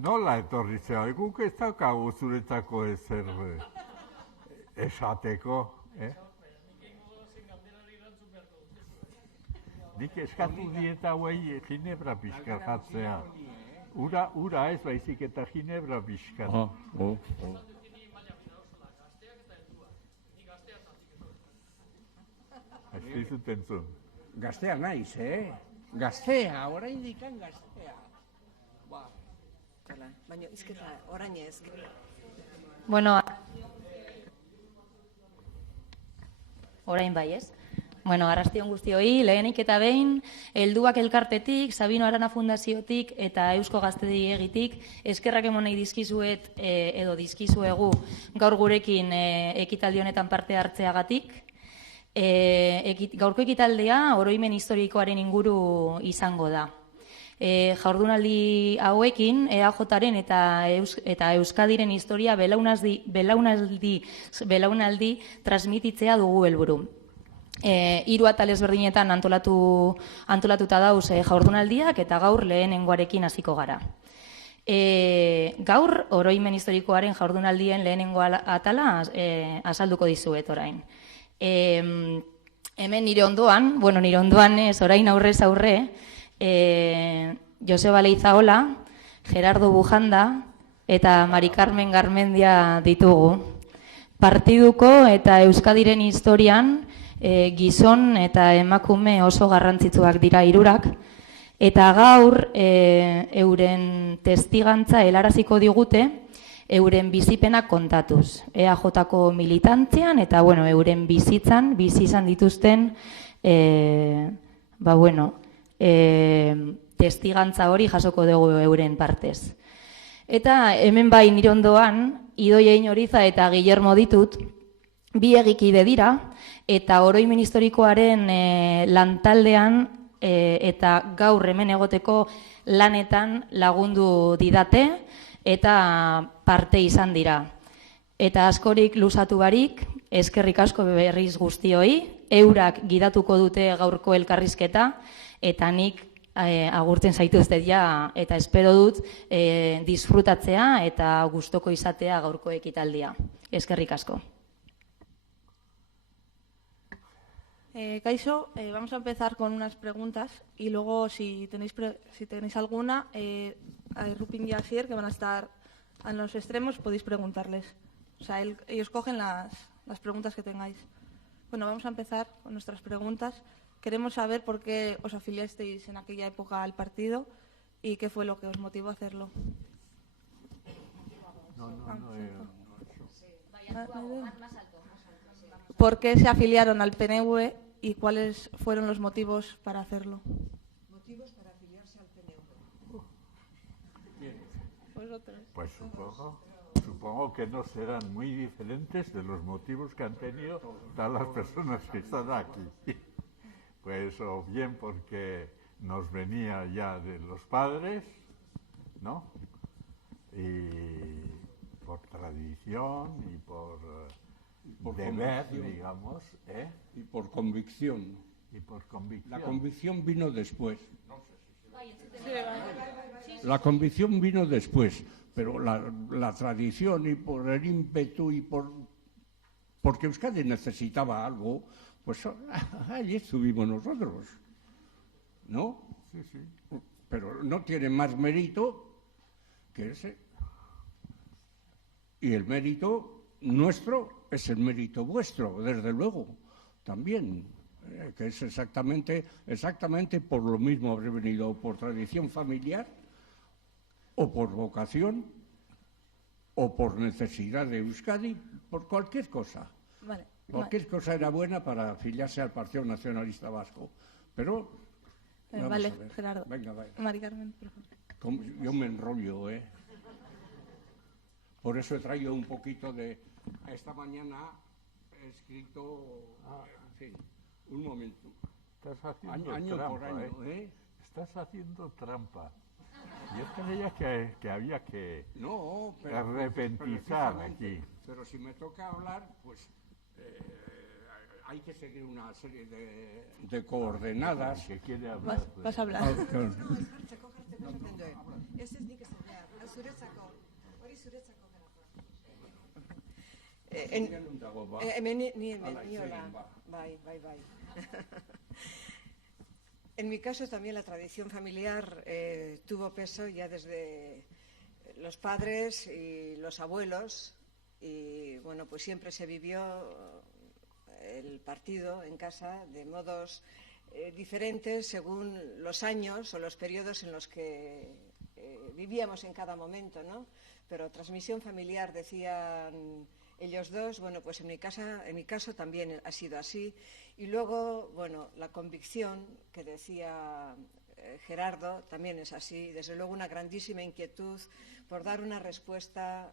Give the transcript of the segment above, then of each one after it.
Nola etorri zea, guk ez daukagu zuretako ezer esateko. Nik eskatu dieta hauei ginebra pixka jatzea. Ura ez baizik eta ginebra pixka. Ez dizut entzun. Gaztea naiz, Gaztea, orain dikan gaztea. Baina izketa orain ez. Bueno, orain bai ez. Bueno, arrastion guztioi, lehenik eta behin, helduak elkartetik, Sabino Arana Fundaziotik eta Eusko Gaztedigitik eskerrak emon nahi dizkizuet edo dizkizuegu gaur gurekin ekitaldi honetan parte hartzeagatik. Gaurko ekitaldea oroimen historikoaren inguru izango da. Jardunaldi hauekin EAJaren eta Euskadiren historia belaunaldi transmititzea dugu helburu. 3 atal ezberdinetan antolatuta dauz jardunaldiak eta gaur lehenengoarekin hasiko gara. Gaur oroimen historikoaren jardunaldien lehenengo atala azalduko dizuet orain. Hemen nire ondoan ez, orain aurrez aurre, Joseba Leizaola, Gerardo Bujanda eta Mari Carmen Garmendia ditugu. Partiduko eta Euskadiren historian gizon eta emakume oso garrantzitsuak dira hirurak, eta gaur euren testigantza helaraziko digute euren bizipenak kontatuz. EAJko militantzian eta euren bizi izan dituzten testigantza hori jasoko dugu euren partez. Eta hemen bai nire ondoan, Idoia Inoriza eta Guillermo ditut, bi egikide dira, eta oroimen historikoaren lantaldean eta gaur hemen egoteko lanetan lagundu didate eta parte izan dira. Eta askorik luzatu barik, eskerrik asko berriz guztioi, eurak gidatuko dute gaurko elkarrizketa, eta nik agurtzen zaituztet ja, eta espero dut disfrutatzea eta gustoko izatea gaurko ekitaldia. Eskerrik asko. Kaixo, vamos a empezar con unas preguntas y luego si tenéis alguna, Rupin y Asier, que van a estar en los extremos, podéis preguntarles. O sea, ellos cogen las preguntas que tengáis. Bueno, vamos a empezar con nuestras preguntas. Queremos saber por qué os afiliasteis en aquella época al partido y qué fue lo que os motivó a hacerlo. ¿Por qué se afiliaron al PNV y cuáles fueron los motivos para hacerlo? Motivos para afiliarse al PNV. Pues supongo que no serán muy diferentes de los motivos que han tenido todas las personas que están aquí. Pues o bien porque nos venía ya de los padres, ¿no? Y por tradición y por deber, digamos, y por convicción. La convicción vino después. La convicción vino después, pero la tradición y por el ímpetu y porque Euskadi necesitaba algo, pues allí estuvimos nosotros, ¿no? Sí, sí. Pero no tiene más mérito que ese. Y el mérito nuestro es el mérito vuestro, desde luego, también, que es exactamente por lo mismo haber venido, por tradición familiar, o por vocación, o por necesidad de Euskadi, por cualquier cosa. Vale. Cualquier cosa era buena para afiliarse al Partido Nacionalista Vasco. Pero, vale, a ver. Gerardo. Venga. Mari Carmen, por favor. Yo me enrollo, Por eso he traído un poquito de... Esta mañana he escrito... en fin, un momento. Estás haciendo año trampa, por año, Estás haciendo trampa. Yo creía que había que arrepentizar aquí. Pero si me toca hablar, pues hay que seguir una serie de coordenadas. Que quiere hablar. Vas a hablar. Este es ni que se vea. zuretzako, hori zuretzako garako. Bai. En mi caso también la tradición familiar tuvo peso ya desde los padres y los abuelos, y bueno, pues siempre se vivió el partido en casa de modos diferentes según los años o los periodos en los que vivíamos en cada momento, ¿no? Pero transmisión familiar, decían ellos dos. Bueno, pues en mi caso también ha sido así. Y luego, bueno, la convicción que decía Gerardo también es así. Desde luego una grandísima inquietud por dar una respuesta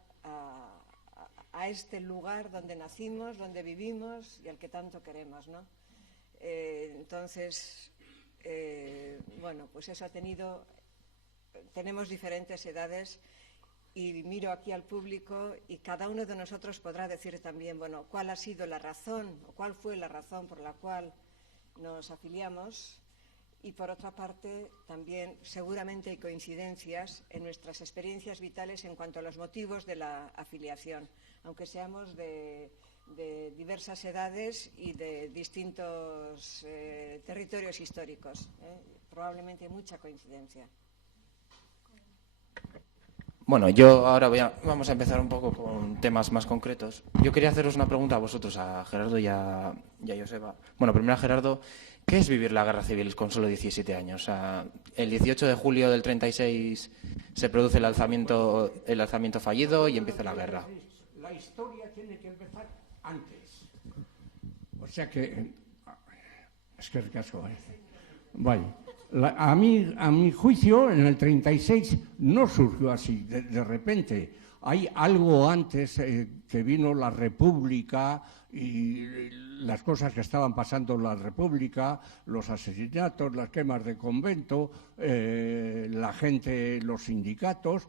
a este lugar donde nacimos, donde vivimos y al que tanto queremos, ¿no? Entonces, bueno, pues eso tenemos diferentes edades, y miro aquí al público y cada uno de nosotros podrá decir también, bueno, cuál ha sido la razón o cuál fue la razón por la cual nos afiliamos. Y por otra parte, también seguramente hay coincidencias en nuestras experiencias vitales en cuanto a los motivos de la afiliación, aunque seamos de diversas edades y de distintos territorios históricos. Probablemente hay mucha coincidencia. Bueno, vamos a empezar un poco con temas más concretos. Yo quería haceros una pregunta a vosotros, a Gerardo y a Joseba. Bueno, primero a Gerardo, ¿qué es vivir la guerra civil con solo 17 años? O sea, el 18 de julio del 36 se produce el alzamiento fallido y empieza la guerra. La historia tiene que empezar antes. O sea que... Es que el caso es... Vale. A mi juicio, en el 36 no surgió así, de repente. Hay algo antes que vino la República y las cosas que estaban pasando en la República, los asesinatos, las quemas de convento, la gente, los sindicatos,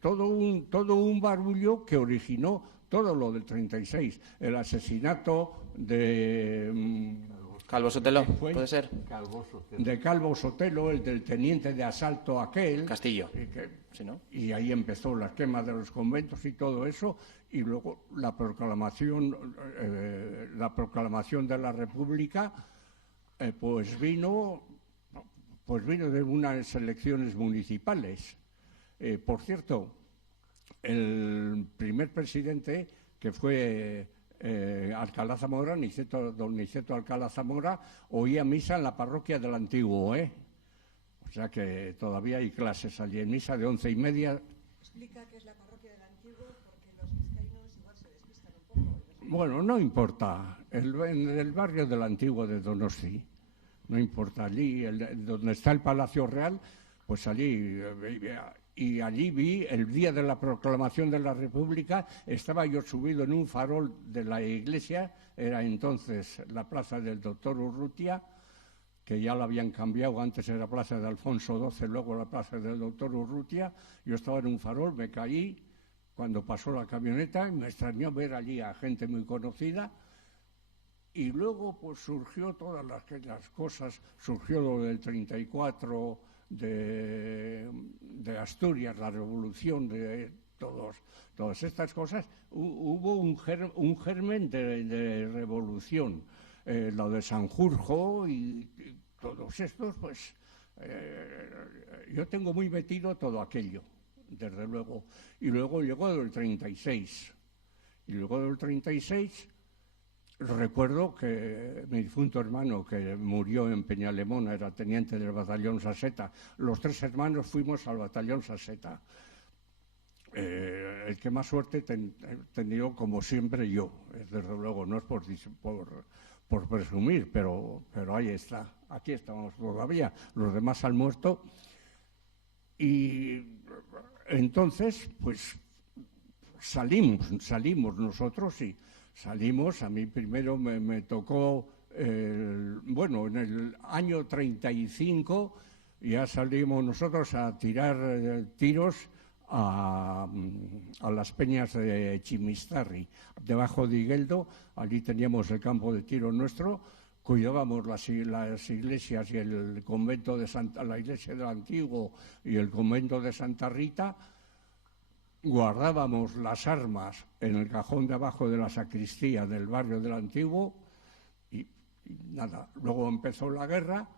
todo un barullo que originó todo lo del 36. El asesinato de... Calvo Sotelo, ¿puede ser? De Calvo Sotelo, el del teniente de asalto aquel. Castillo. ¿Sí, no? Y ahí empezó la quema de los conventos y todo eso, y luego la proclamación de la República, pues vino de unas elecciones municipales. Por cierto, el primer presidente, que fue Alcalá Zamora, don Niceto Alcalá Zamora, oía misa en la parroquia del Antiguo, O sea que todavía hay clases allí, en misa de 11:30. Explica qué es la parroquia del Antiguo, porque los vizcaínos igual se despistan un poco. Bueno, no importa, en el barrio del Antiguo de Donosti, no importa, allí, donde está el Palacio Real, pues allí... Y allí vi, el día de la proclamación de la República, estaba yo subido en un farol de la iglesia, era entonces la plaza del Doctor Urrutia, que ya la habían cambiado, antes era plaza de Alfonso XII, luego la plaza del Doctor Urrutia. Yo estaba en un farol, me caí cuando pasó la camioneta y me extrañó ver allí a gente muy conocida. Y luego pues surgió todas aquellas cosas, surgió lo del 34... de Asturias, la revolución, de todas estas cosas, hubo un germen de revolución. Lo de Sanjurjo y todos estos, pues yo tengo muy metido todo aquello, desde luego. Y luego llegó el 36. Y luego del 36... Recuerdo que mi difunto hermano, que murió en Peñalemona, era teniente del batallón Saseta. Los tres hermanos fuimos al batallón Saseta. El que más suerte he tenido, como siempre, yo. Desde luego, no es por presumir, pero ahí está. Aquí estamos todavía. Los demás han muerto. Y entonces, pues, salimos nosotros y... Salimos, a mí primero me tocó, en el año 35 ya salimos nosotros a tirar tiros a las peñas de Chimistarri, debajo de Igueldo. Allí teníamos el campo de tiro nuestro, cuidábamos las iglesias y el convento la iglesia del Antiguo y el convento de Santa Rita. guardábamos las armas en el cajón de abajo de la sacristía del barrio del Antiguo y nada, luego empezó la guerra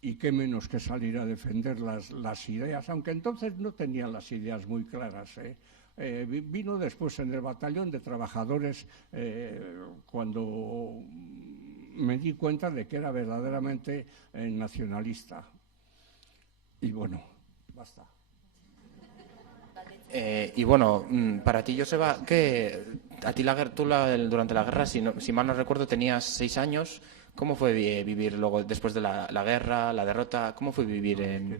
y qué menos que salir a defender las ideas, aunque entonces no tenían las ideas muy claras, vino después en el batallón de trabajadores cuando me di cuenta de que era verdaderamente nacionalista. Y bueno, basta. Y bueno, para ti, Joseba, a ti durante la guerra, si mal no recuerdo, tenías 6 años. ¿Cómo fue vivir luego, después de la guerra, la derrota? ¿Cómo fue vivir en...?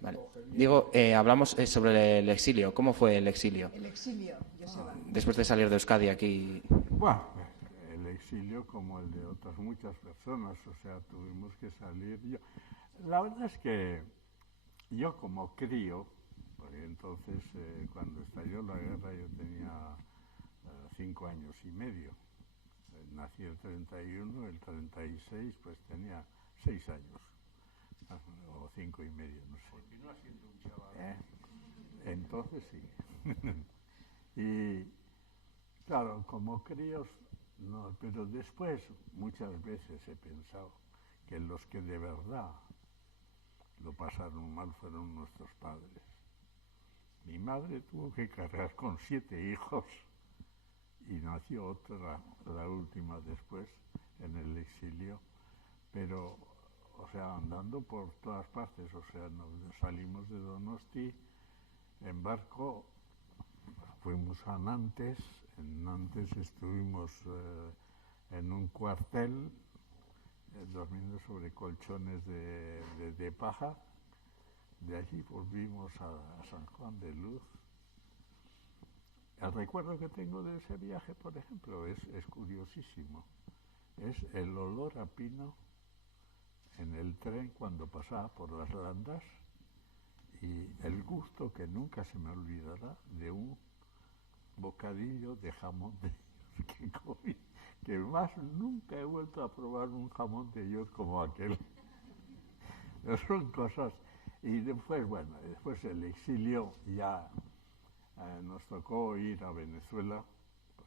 Vale. Digo, hablamos sobre el exilio. ¿Cómo fue el exilio? El exilio, Joseba. Después de salir de Euskadi aquí. Bueno, el exilio como el de otras muchas personas, o sea, tuvimos que salir. La verdad es que yo como crío, porque entonces cuando estalló la guerra yo tenía 5 años y medio. Nací el 31, el 36 pues tenía 6 años, o 5 y medio, no sé. Continúa siendo un chaval. Entonces sí. Y claro, como críos, no, pero después muchas veces he pensado que los que de verdad lo pasaron mal fueron nuestros padres. Mi madre tuvo que cargar con 7 hijos y nació otra, la última después, en el exilio, pero, o sea, andando por todas partes, o sea, nos salimos de Donosti en barco, fuimos a Nantes, en Nantes estuvimos en un cuartel, durmiendo sobre colchones de paja, de allí volvimos a San Juan de Luz. El recuerdo que tengo de ese viaje, por ejemplo, es curiosísimo. Es el olor a pino en el tren cuando pasaba por las Landas y el gusto que nunca se me olvidará de un bocadillo de jamón de York que comí, que más nunca he vuelto a probar un jamón de York como aquel. Son cosas. Y después, bueno, después el exilio ya... nos tocó ir a Venezuela,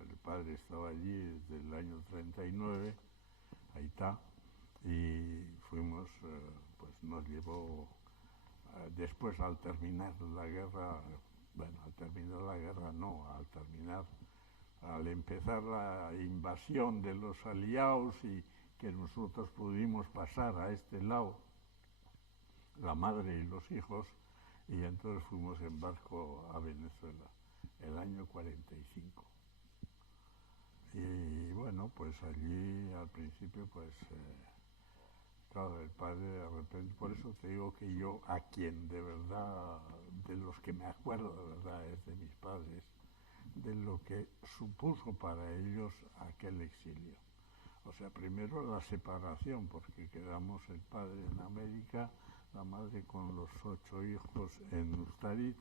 el padre estaba allí desde el año 39, ahí está, y fuimos, pues nos llevó, después al terminar la guerra, bueno, al terminar la guerra no, al empezar la invasión de los aliados y que nosotros pudimos pasar a este lado, la madre y los hijos, y entonces fuimos en barco a Venezuela, el año 45. Y bueno, pues allí al principio, pues, claro, el padre de repente, por eso te digo que yo a quien de verdad, de los que me acuerdo de verdad, es de mis padres, de lo que supuso para ellos aquel exilio. O sea, primero la separación, porque quedamos el padre en América, la madre con los 8 hijos en Ustaritz,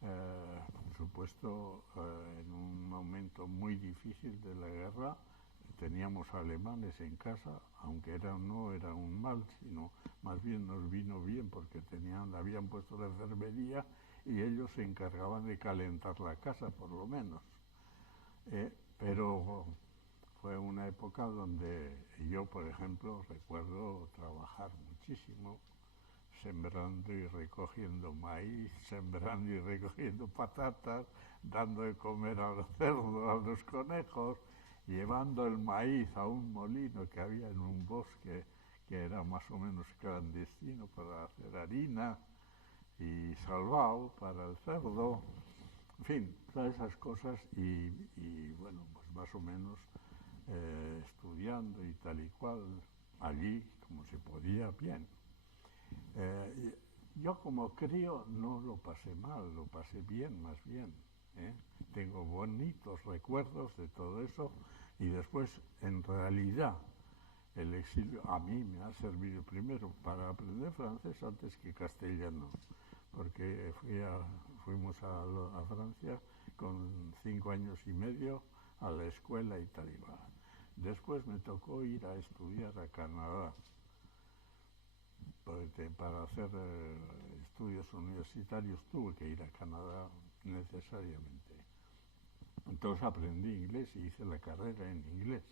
por supuesto, en un momento muy difícil de la guerra, teníamos alemanes en casa, aunque no era un mal, sino más bien nos vino bien porque habían puesto la enfermería y ellos se encargaban de calentar la casa, por lo menos. Pero fue una época donde yo, por ejemplo, recuerdo trabajar muchísimo, sembrando y recogiendo maíz, sembrando y recogiendo patatas, dando de comer al cerdo, a los conejos, llevando el maíz a un molino que había en un bosque que era más o menos clandestino para hacer harina y salvado para el cerdo, en fin, todas esas cosas y bueno, pues más o menos estudiando y tal y cual, allí como se podía, bien. Yo como crío no lo pasé mal, lo pasé bien, más bien. Tengo bonitos recuerdos de todo eso y después, en realidad, el exilio a mí me ha servido primero para aprender francés antes que castellano, porque fuimos a Francia con 5 años y medio a la escuela y tal y cual. Después me tocó ir a estudiar a Canadá. Pues para hacer estudios universitarios tuve que ir a Canadá necesariamente. Entonces aprendí inglés y hice la carrera en inglés,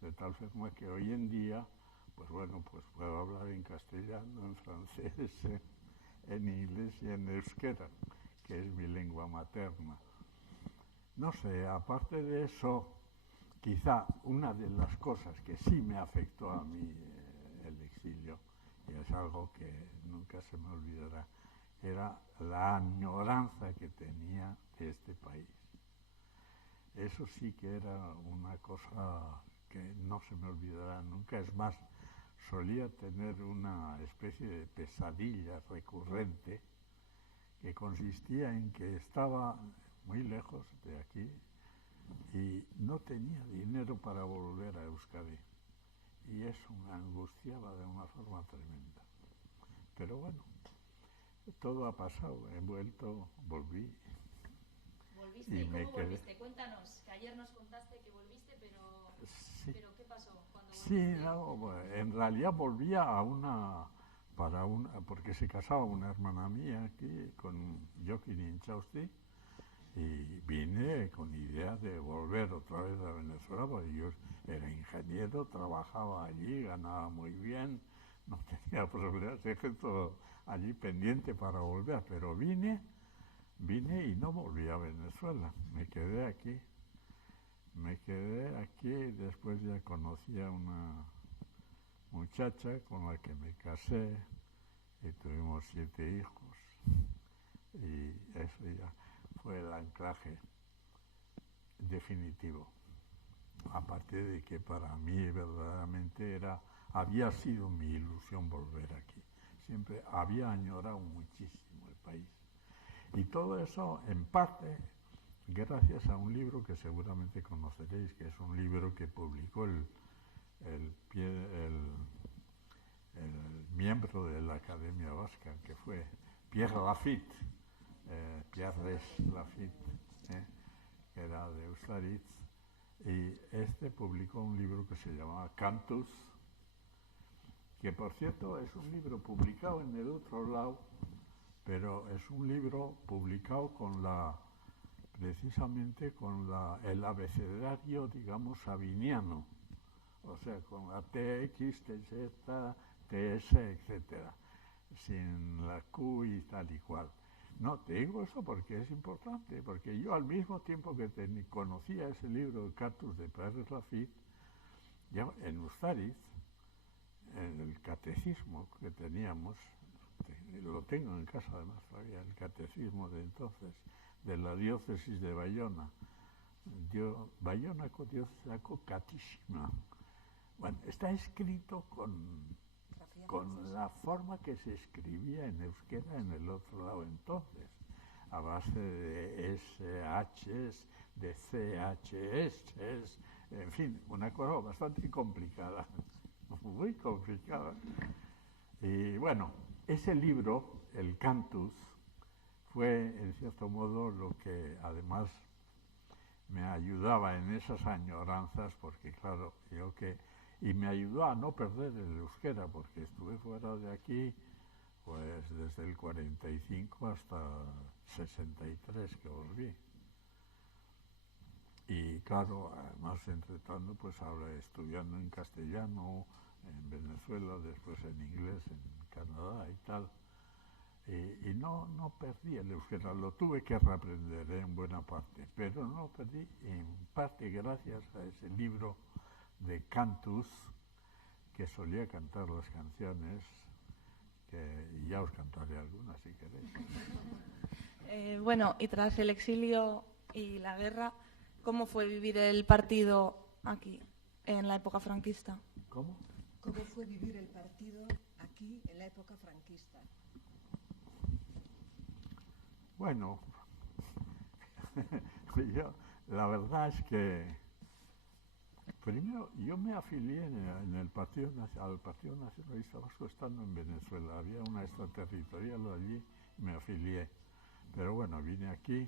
de tal forma que hoy en día, pues bueno, pues puedo hablar en castellano, en francés, en inglés y en euskera, que es mi lengua materna. No sé, aparte de eso, quizá una de las cosas que sí me afectó a mí el exilio, y es algo que nunca se me olvidará, era la añoranza que tenía de este país. Eso sí que era una cosa que no se me olvidará nunca. Es más, solía tener una especie de pesadilla recurrente que consistía en que estaba muy lejos de aquí y no tenía dinero para volver a Euskadi. Y eso me angustiaba de una forma tremenda. Pero bueno, todo ha pasado, he vuelto, volví. ¿Volviste? Y ¿Y me cómo quedé. volviste? Cuéntanos, que ayer nos contaste que volviste, Sí. pero ¿qué pasó cuando Sí, volviste? no, bueno, en realidad volvía porque se casaba una hermana mía aquí con Joaquín Inchausti y vine con idea de volver otra vez a Venezuela, porque yo era ingeniero, trabajaba allí, ganaba muy bien, no tenía problemas, dejé todo allí pendiente para volver, pero vine y no volví a Venezuela, me quedé aquí. Después ya conocí a una muchacha con la que me casé y tuvimos 7 hijos y eso ya fue el anclaje definitivo. Aparte de que para mí verdaderamente había sido mi ilusión volver aquí. Siempre había añorado muchísimo el país. Y todo eso, en parte, gracias a un libro que seguramente conoceréis, que es un libro que publicó el miembro de la Academia Vasca, que fue Pierre Lafitte, Pierre Lafitte, que era de Eustaritz, y este publicó un libro que se llamaba Cantus, que por cierto es un libro publicado en el otro lado, pero es un libro publicado precisamente con el abecedario, digamos, sabiniano, o sea, con la TX, TZ, TS, etcétera, sin la Q y tal y cual. No, te digo eso porque es importante, porque yo al mismo tiempo que conocía ese libro, el Cantus de Pierre Lafitte, ya en Ustaritz, en el catecismo que teníamos, lo tengo en casa además todavía, el catecismo de entonces, de la diócesis de Bayona, Bayona diócesis catísima. Bueno, está escrito con la forma que se escribía en euskera en el otro lado entonces, a base de SHs, de CHS, en fin, una cosa bastante complicada, muy complicada. Y bueno, ese libro, el Cantus, fue en cierto modo lo que además me ayudaba en esas añoranzas, porque claro, y me ayudó a no perder el euskera, porque estuve fuera de aquí pues desde el 45 hasta 63 que volví. Y claro, además entre tanto pues estudiando en castellano en Venezuela, después en inglés en Canadá y tal. Y no perdí el euskera, lo tuve que reaprender en buena parte, pero no perdí en parte gracias a ese libro de Cantus, que solía cantar las canciones, y ya os cantaré algunas si queréis. Bueno, y tras el exilio y la guerra, ¿cómo fue vivir el partido aquí, en la época franquista? ¿Cómo? ¿Cómo fue vivir el partido aquí en la época franquista? Bueno, la verdad es que primero yo me afilié al Partido Nacionalista Vasco estando en Venezuela. Había una extraterritorial allí y me afilié. Pero bueno, vine aquí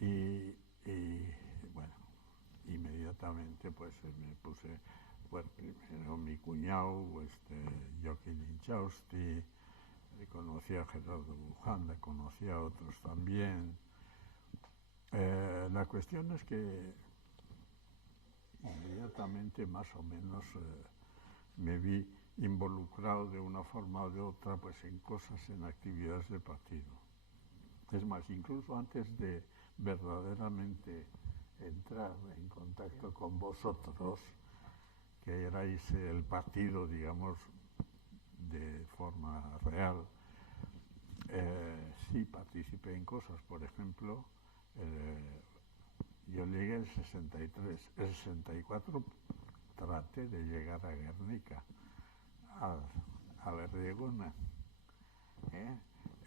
y bueno, inmediatamente pues me puse Bueno, primero mi cuñado, Joaquín Inchausti, conocí a Gerardo Bujanda, conocí a otros también. La cuestión es que inmediatamente, más o menos, me vi involucrado de una forma o de otra pues en cosas, en actividades de partido. Es más, incluso antes de verdaderamente entrar en contacto con vosotros, que erais el partido, digamos, de forma real, sí participé en cosas. Por ejemplo, yo llegué el 63, el 64 traté de llegar a Guernica, a Verdieguna.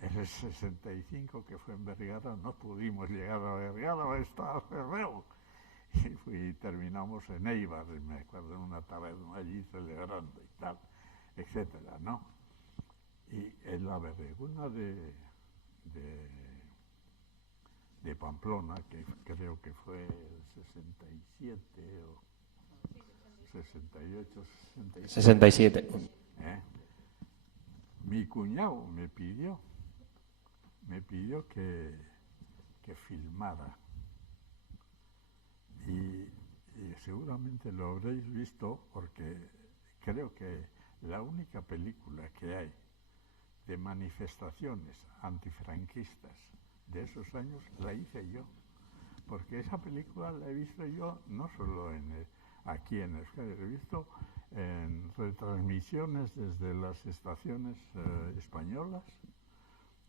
En el 65, que fue en Vergara, no pudimos llegar a Vergara, estaba Ferreo. Y terminamos en Eibar, me acuerdo, en una taberna allí celebrando y tal, etcétera, ¿no? Y en la Verdieguna de Pamplona, que creo que fue el 67 o 68, 67. Mi cuñado me pidió que filmara. Y seguramente lo habréis visto, porque creo que la única película que hay de manifestaciones antifranquistas de esos años la hice yo, porque esa película la he visto yo no solo aquí en Euskadi, la he visto en retransmisiones desde las estaciones españolas,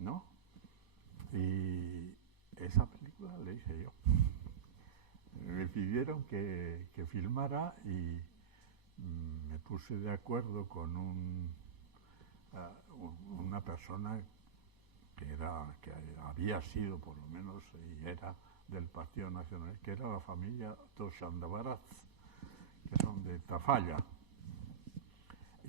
¿no? Y esa película la hice yo. Me pidieron que filmara y me puse de acuerdo con una persona que había sido, por lo menos, y era del Partido Nacional, que era la familia Doshandabaraz, que son de Tafalla.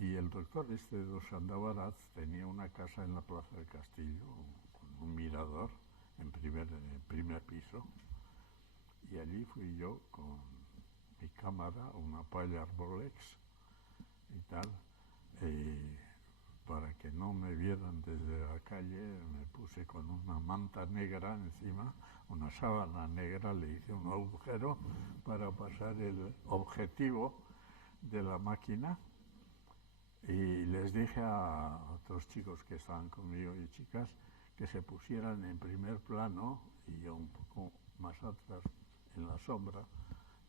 Y el doctor Doshandabaraz tenía una casa en la Plaza del Castillo, con un mirador en primer piso. Y allí fui yo con mi cámara, una Palla Arbolex y tal, para que no me vieran desde la calle, me puse con una manta negra encima, una sábana negra, le hice un agujero para pasar el objetivo de la máquina, y les dije a otros chicos que estaban conmigo y chicas que se pusieran en primer plano y yo un poco más atrás en la sombra,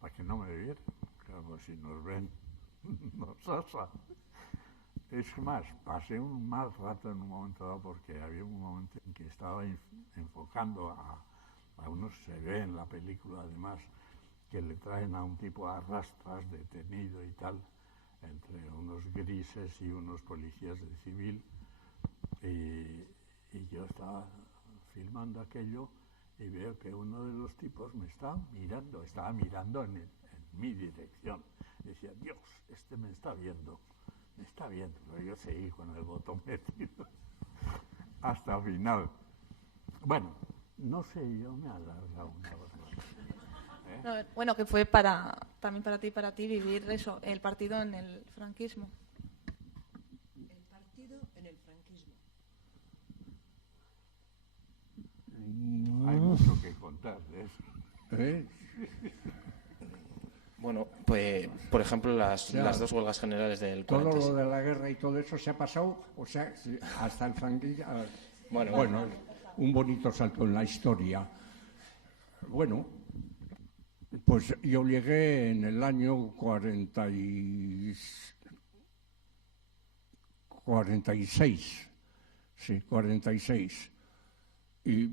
para que no me vieran. Claro, si nos ven, nos asan. Es más, pasé un mal rato en un momento dado, porque había un momento en que estaba enfocando a unos, se ve en la película además, que le traen a un tipo a rastras detenido y tal, entre unos grises y unos policías de civil, y yo estaba filmando aquello y veo que uno de los tipos me estaba mirando en mi dirección. Decía, Dios, este me está viendo, pero yo seguí con el botón metido hasta el final. Bueno, no sé, yo me he alargado una hora. No, bueno, que fue también para ti vivir eso, el partido en el franquismo. El partido en el franquismo. Hay mucho que contar de eso. Bueno, pues, por ejemplo, las dos huelgas generales del 46. Todo lo de la guerra y todo eso se ha pasado, o sea, hasta el franquismo. Bueno, un bonito salto en la historia. Bueno, pues yo llegué en el año 46. Sí, 46. Y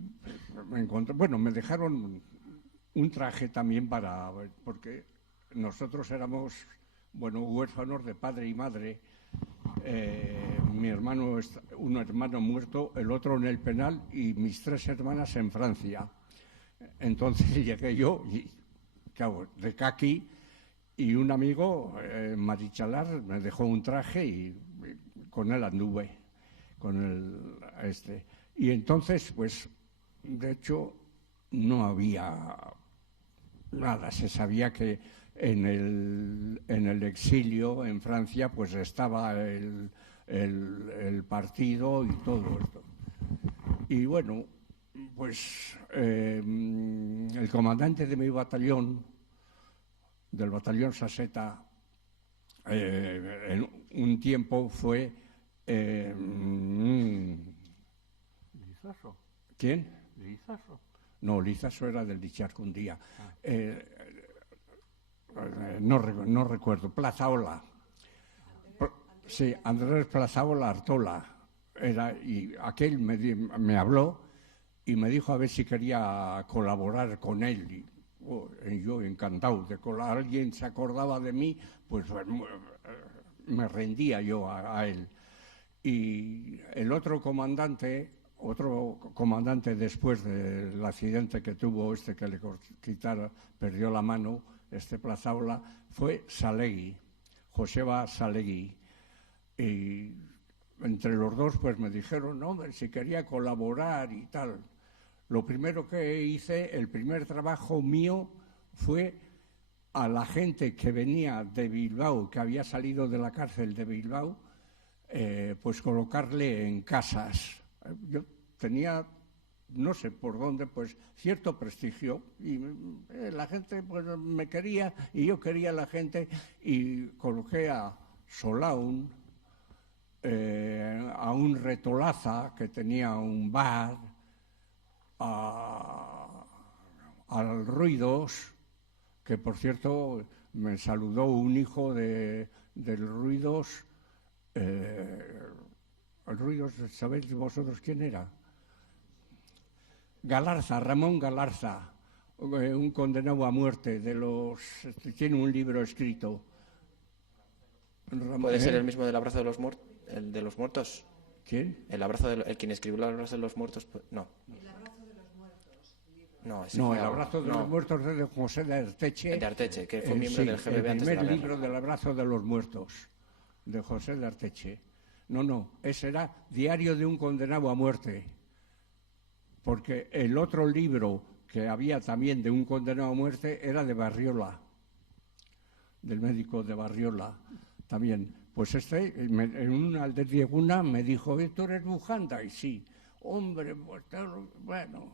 me encontré, me dejaron un traje también porque nosotros éramos, huérfanos de padre y madre. Mi hermano, un hermano muerto, el otro en el penal y mis 3 hermanas en Francia. Entonces llegué yo, de caqui, y un amigo, Marichalar, me dejó un traje y con él anduve, Y entonces, pues, de hecho, no había nada. Se sabía que en el exilio en Francia, pues estaba el partido y todo esto. Y bueno, pues el comandante de mi batallón, del batallón Saseta, en un tiempo fue... ¿Lizaso? ¿Quién? ¿Lizaso? No, Lizaso era del Dicharcundía. No recuerdo. Plazaola. Sí, Andrés Plazaola Artola. Y aquel me habló y me dijo a ver si quería colaborar con él. Y yo encantado de colaborar. Alguien se acordaba de mí, pues me rendía yo a él. Y el otro comandante después del accidente que tuvo que le perdió la mano, Plazaola, fue Salegui, Joseba Salegui. Y entre los dos pues me dijeron, no, si quería colaborar y tal. Lo primero que hice, el primer trabajo mío fue a la gente que venía de Bilbao, que había salido de la cárcel de Bilbao, pues colocarle en casas. Yo tenía, no sé por dónde, pues cierto prestigio y la gente pues me quería y yo quería a la gente y coloqué a Solaun, a un Retolaza que tenía un bar, al Ruidos, que por cierto me saludó un hijo del Ruidos. El Ruidos, ¿sabéis vosotros quién era? Galarza, Ramón Galarza, un condenado a muerte tiene un libro escrito. ¿Puede ser el mismo del abrazo de los muertos? ¿El de los muertos? ¿Quién? El quien escribió el abrazo de los muertos, no. El abrazo de los muertos. No, el abrazo de los muertos es de José de Arteche. El de Arteche, que fue miembro del GBB antes de la guerra. El primer libro del abrazo de los muertos, de José de Arteche. No, ese era Diario de un condenado a muerte. Porque el otro libro que había también de un condenado a muerte era de Barriola, del médico de Barriola también. Pues en una aldediguna me dijo, ¿tú eres bujanda? Y sí, hombre, pues, bueno,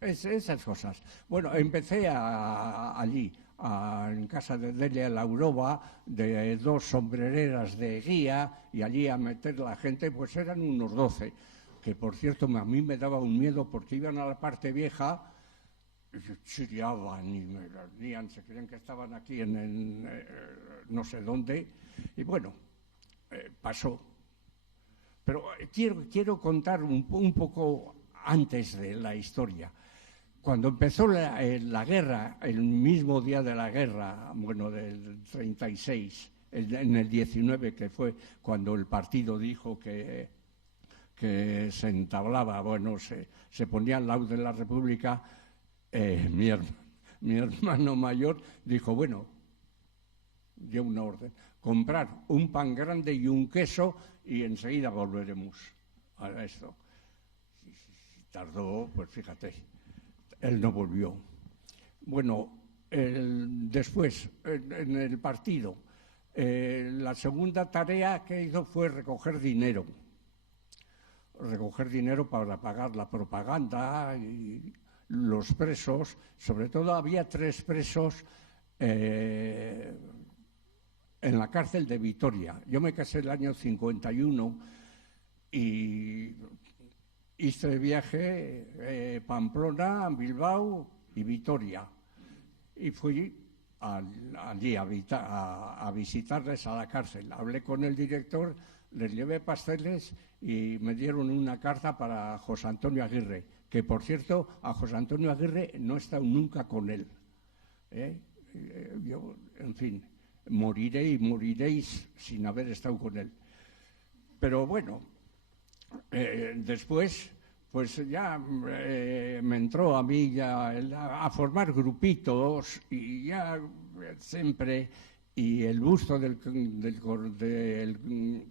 esas cosas. Bueno, empecé allí, en casa de Delia Laurova, de 2 sombrereras de guía, y allí a meter la gente, pues eran unos 12, que por cierto a mí me daba un miedo porque iban a la parte vieja, chiriaban y me rendían, se creían que estaban aquí en no sé dónde, y bueno, pasó. Pero quiero contar un poco antes de la historia. Cuando empezó la guerra, el mismo día de la guerra, bueno, del 36, en el 19, que fue cuando el partido dijo que se entablaba, bueno, se ponía al lado de la República, mi hermano mayor dijo, bueno, dio una orden, comprar un pan grande y un queso y enseguida volveremos a esto. Tardó, pues fíjate, él no volvió. Bueno, después, en el partido, la segunda tarea que hizo fue recoger dinero para pagar la propaganda y los presos. Sobre todo había 3 presos en la cárcel de Vitoria. Yo me casé el año 51 y hice viaje Pamplona, Bilbao y Vitoria. Y fui allí a visitarles a la cárcel. Hablé con el director, les llevé pasteles y me dieron una carta para José Antonio Aguirre, que por cierto a José Antonio Aguirre no he estado nunca con él. Yo, en fin, moriré y moriréis sin haber estado con él. Pero bueno, después pues ya me entró a mí ya a formar grupitos y ya siempre, y el busto del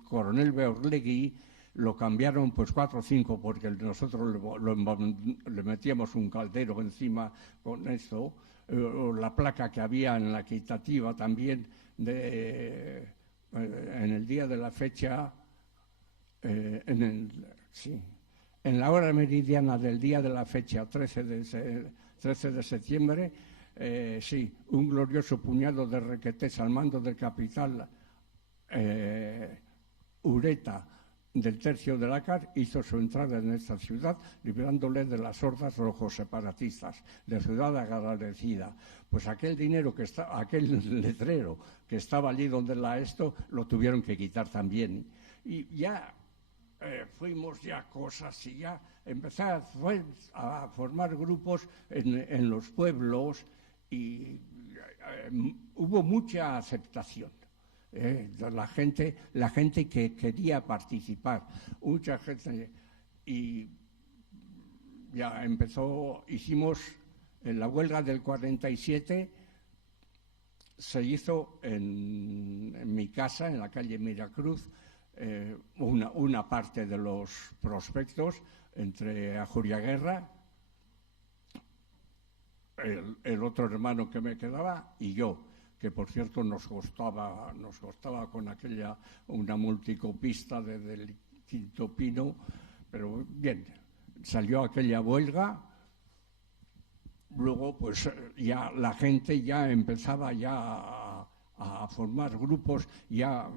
coronel Beorlegui lo cambiaron pues 4 o 5 porque nosotros le metíamos un caldero encima con esto, o la placa que había en la equitativa también en el día de la fecha, en la hora meridiana del día de la fecha, 13 de septiembre, un glorioso puñado de requetés al mando del capitán Ureta del tercio de Lácar hizo su entrada en esta ciudad, liberándole de las hordas rojos separatistas, de ciudad agradecida. Pues aquel dinero aquel letrero que estaba allí donde lo tuvieron que quitar también. Y ya fuimos ya cosas y ya empecé a formar grupos en los pueblos y hubo mucha aceptación. La gente que quería participar, mucha gente, y ya hicimos en la huelga del 47, se hizo en mi casa, en la calle Miracruz, una parte de los prospectos entre Ajuriaguerra, el otro hermano que me quedaba y yo, que por cierto nos costaba con una multicopista del Quinto Pino, pero bien, salió aquella huelga. Luego pues ya la gente ya empezaba a formar grupos, ya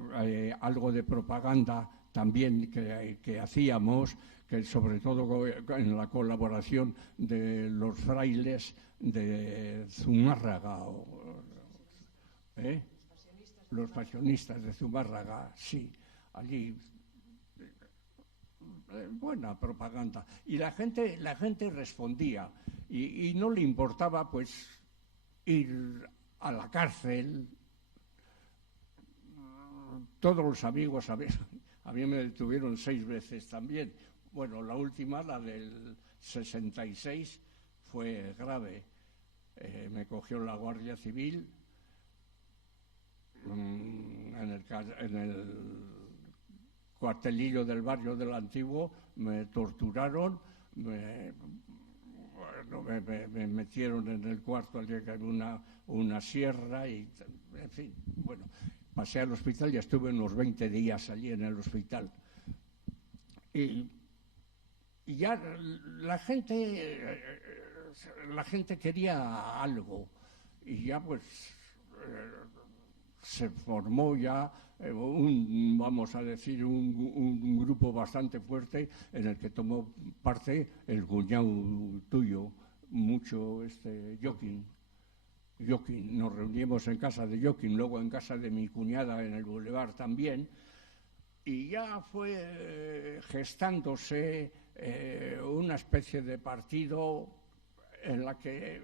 algo de propaganda también que hacíamos, que sobre todo en la colaboración de los frailes de Zumárraga, los pasionistas de Zumárraga, sí, allí buena propaganda. Y la gente respondía y no le importaba pues ir a la cárcel. Todos los amigos, a mí me detuvieron 6 veces también. Bueno, la última, la del 66, fue grave. Me cogió la Guardia Civil en el cuartelillo del barrio del Antiguo, me torturaron, me metieron en el cuarto al llegar una sierra y, en fin, bueno, pasé al hospital y estuve unos 20 días allí en el hospital. Y ya la gente quería algo y ya pues se formó ya vamos a decir, un grupo bastante fuerte en el que tomó parte el cuñado tuyo, mucho Joaquín. Nos reunimos en casa de Joaquín, luego en casa de mi cuñada en el Boulevard también, y ya fue gestándose una especie de partido en la que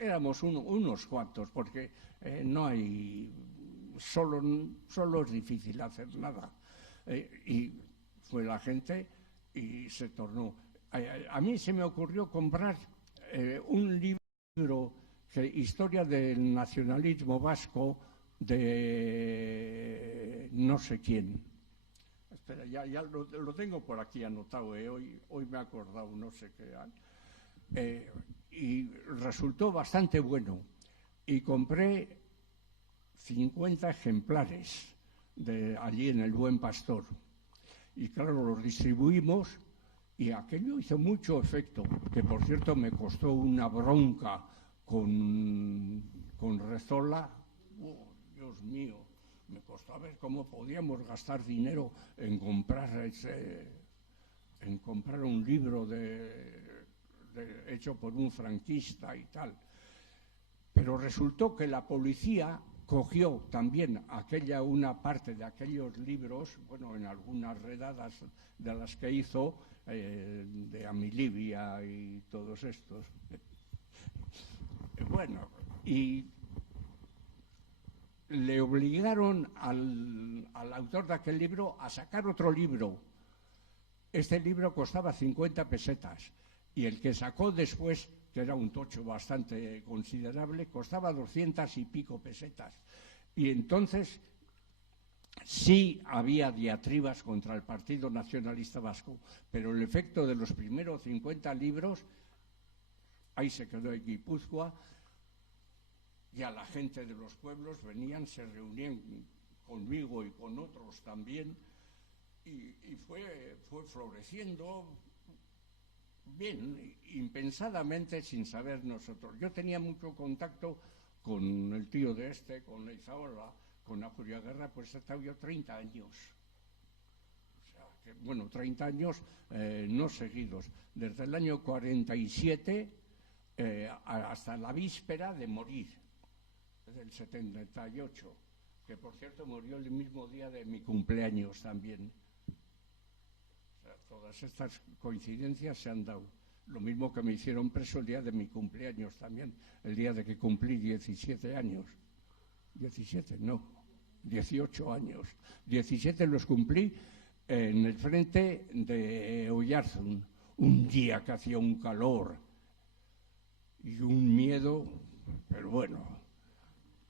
éramos unos cuantos, porque no hay, solo es difícil hacer nada. Y fue la gente y se tornó. A mí se me ocurrió comprar un libro, Historia del Nacionalismo Vasco, de no sé quién. Espera, ya lo tengo por aquí anotado, hoy me he acordado, no sé qué. Y resultó bastante bueno. Y compré 50 ejemplares allí en el Buen Pastor. Y claro, los distribuimos y aquello hizo mucho efecto, que por cierto me costó una bronca con Rezola. Dios mío, me costó ver cómo podíamos gastar dinero en comprar un libro hecho por un franquista y tal. Pero resultó que la policía cogió también una parte de aquellos libros, bueno, en algunas redadas de las que hizo, de Amilibia y todos estos. Bueno, y le obligaron al autor de aquel libro a sacar otro libro. Este libro costaba 50 pesetas y el que sacó después, que era un tocho bastante considerable, costaba 200 y pico pesetas. Y entonces sí había diatribas contra el Partido Nacionalista Vasco, pero el efecto de los primeros 50 libros ahí se quedó en Guipúzcoa. Ya la gente de los pueblos venían, se reunían conmigo y con otros también, y fue floreciendo bien, impensadamente, sin saber nosotros. Yo tenía mucho contacto con el tío de con Leizaola, con Ajuria Guerra, pues he estado yo 30 años. O sea, que, bueno, 30 años no seguidos. Desde el año 47 hasta la víspera de morir, desde el 78, que por cierto murió el mismo día de mi cumpleaños también. O sea, todas estas coincidencias se han dado. Lo mismo que me hicieron preso el día de mi cumpleaños también, el día de que cumplí 17 años. 17, no, 18 años. 17 los cumplí en el frente de Oyarzún, un día que hacía un calor y un miedo, pero bueno,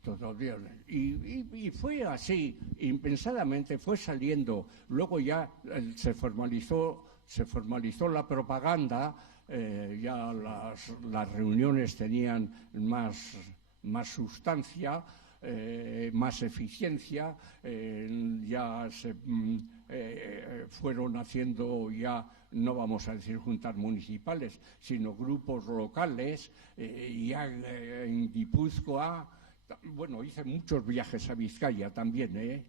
todavía. Y fue así, impensadamente, fue saliendo. Luego ya se formalizó la propaganda, ya las reuniones tenían más sustancia, más eficiencia, ya se fueron haciendo, ya no vamos a decir juntas municipales, sino grupos locales, ya en Guipúzcoa. Bueno, hice muchos viajes a Vizcaya también,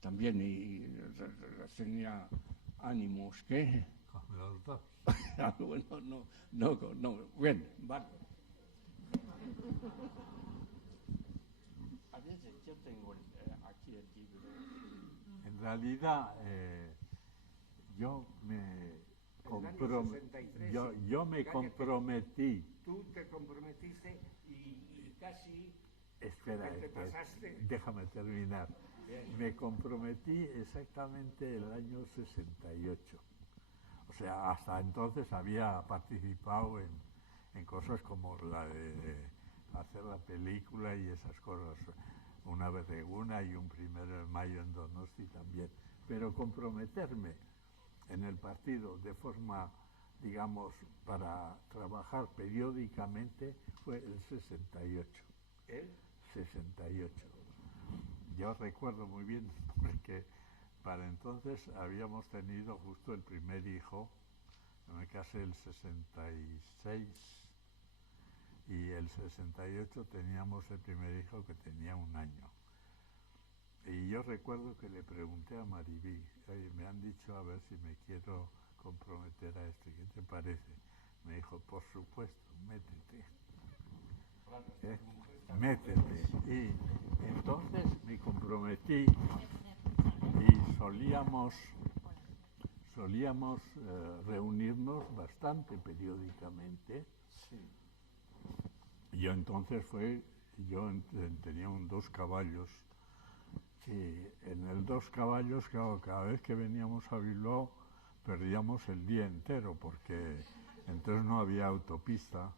también, y tenía ánimos, ¿qué? Con los dos. Bueno, no, bien, vale. A veces yo tengo aquí el libro. En realidad, yo me comprometí. Tú te comprometiste y casi... Espera, te pasaste. déjame terminar. Me comprometí exactamente el año 68. O sea, hasta entonces había participado en cosas como la de hacer la película y esas cosas. Una vez de una y un 1 de mayo en Donosti también. Pero comprometerme en el partido de forma, digamos, para trabajar periódicamente fue el 68. ¿El? 68. Yo recuerdo muy bien porque para entonces habíamos tenido justo el primer hijo. Yo me casé el 66 y el 68 teníamos el primer hijo que tenía 1 año. Y yo recuerdo que le pregunté a Maribí, oye, me han dicho a ver si me quiero comprometer a esto, ¿qué te parece? Me dijo, por supuesto, métete. Métete. Y entonces me comprometí y solíamos reunirnos bastante periódicamente. Sí. Yo entonces tenía 2 caballos y en el 2 caballos, claro, cada vez que veníamos a Bilbao perdíamos el día entero porque entonces no había autopista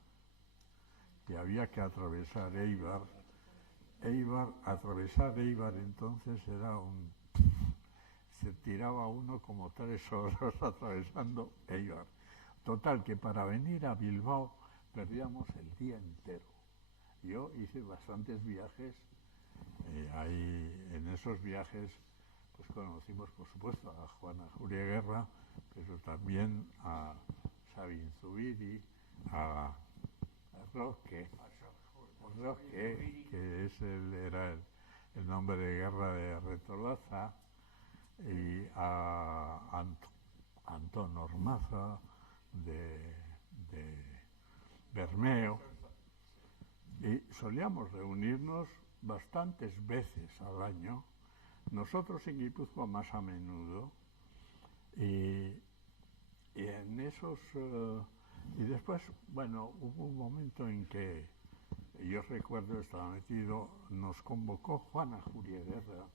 y había que atravesar Eibar. Atravesar Eibar entonces era se tiraba uno como 3 horas atravesando Eibar. Total, que para venir a Bilbao perdíamos el día entero. Yo hice bastantes viajes, ahí en esos viajes pues conocimos por supuesto a Juana Ajuria Guerra, pero también a Sabin Zubiri, a Roque, que era el nombre de guerra de Retolaza, y a Antón Ormaza de Bermeo, y solíamos reunirnos bastantes veces al año, nosotros en Guipúzcoa más a menudo, y en esos y después, bueno, hubo un momento en que yo recuerdo, estaba metido, nos convocó Juana Ajuria Guerra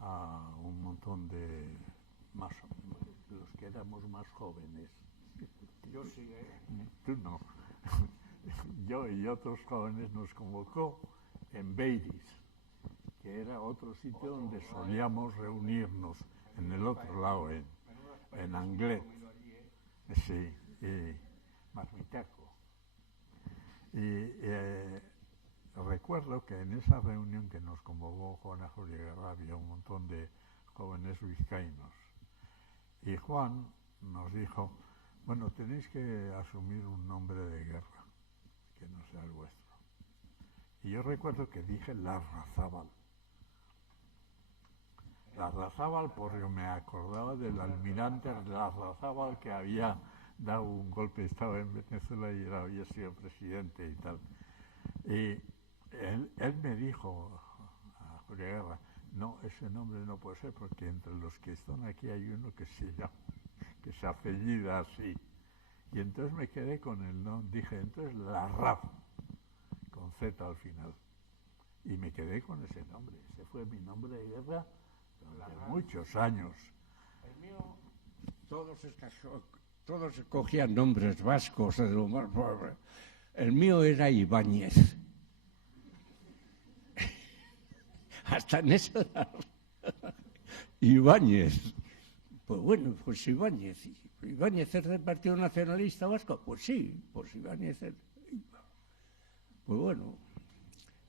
a un montón de los que éramos más jóvenes. Yo sí, Tú no. Yo y otros jóvenes nos convocó en Beiris, que era otro sitio donde solíamos reunirnos, en el otro lado, en Anglet. Sí, y Marmitaco. Y recuerdo que en esa reunión que nos convocó Juana Julia Guerra había un montón de jóvenes vizcaínos. Y Juan nos dijo, bueno, tenéis que asumir un nombre de guerra, que no sea el vuestro. Y yo recuerdo que dije Larrazábal. Larrazábal porque me acordaba del almirante Larrazábal que había dado un golpe de Estado en Venezuela y había sido presidente y tal. Y él me dijo a Julia Guerra, no, ese nombre no puede ser porque entre los que están aquí hay uno que se apellida así. Y entonces me quedé con el nombre, dije, entonces Larraz, con Z al final. Y me quedé con ese nombre. Ese fue mi nombre de guerra durante muchos años. El mío, todos escogían nombres vascos de lo más pobre. El mío era Ibáñez. Hasta en eso era Ibáñez. Pues bueno, pues Ibáñez. ¿Ibáñez es del Partido Nacionalista Vasco? Pues sí, pues Ibáñez es... Pues bueno.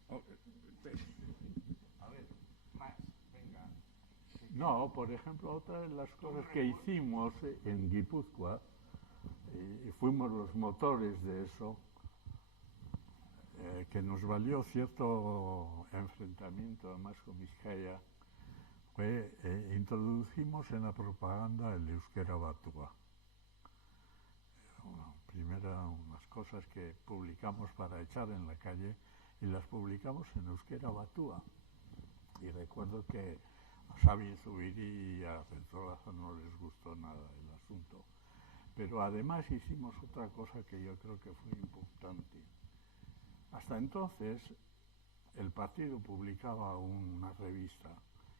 A ver, más, venga. No, por ejemplo, otra de las cosas que hicimos en Guipúzcoa, y fuimos los motores de eso, que nos valió cierto enfrentamiento además con Vizcaya, fue introducimos en la propaganda el euskera batua. Unas cosas que publicamos para echar en la calle y las publicamos en euskera batua. Y recuerdo que a Xavi Zubiri y a Pedroza no les gustó nada el asunto. Pero además hicimos otra cosa que yo creo que fue importante. Hasta entonces el partido publicaba una revista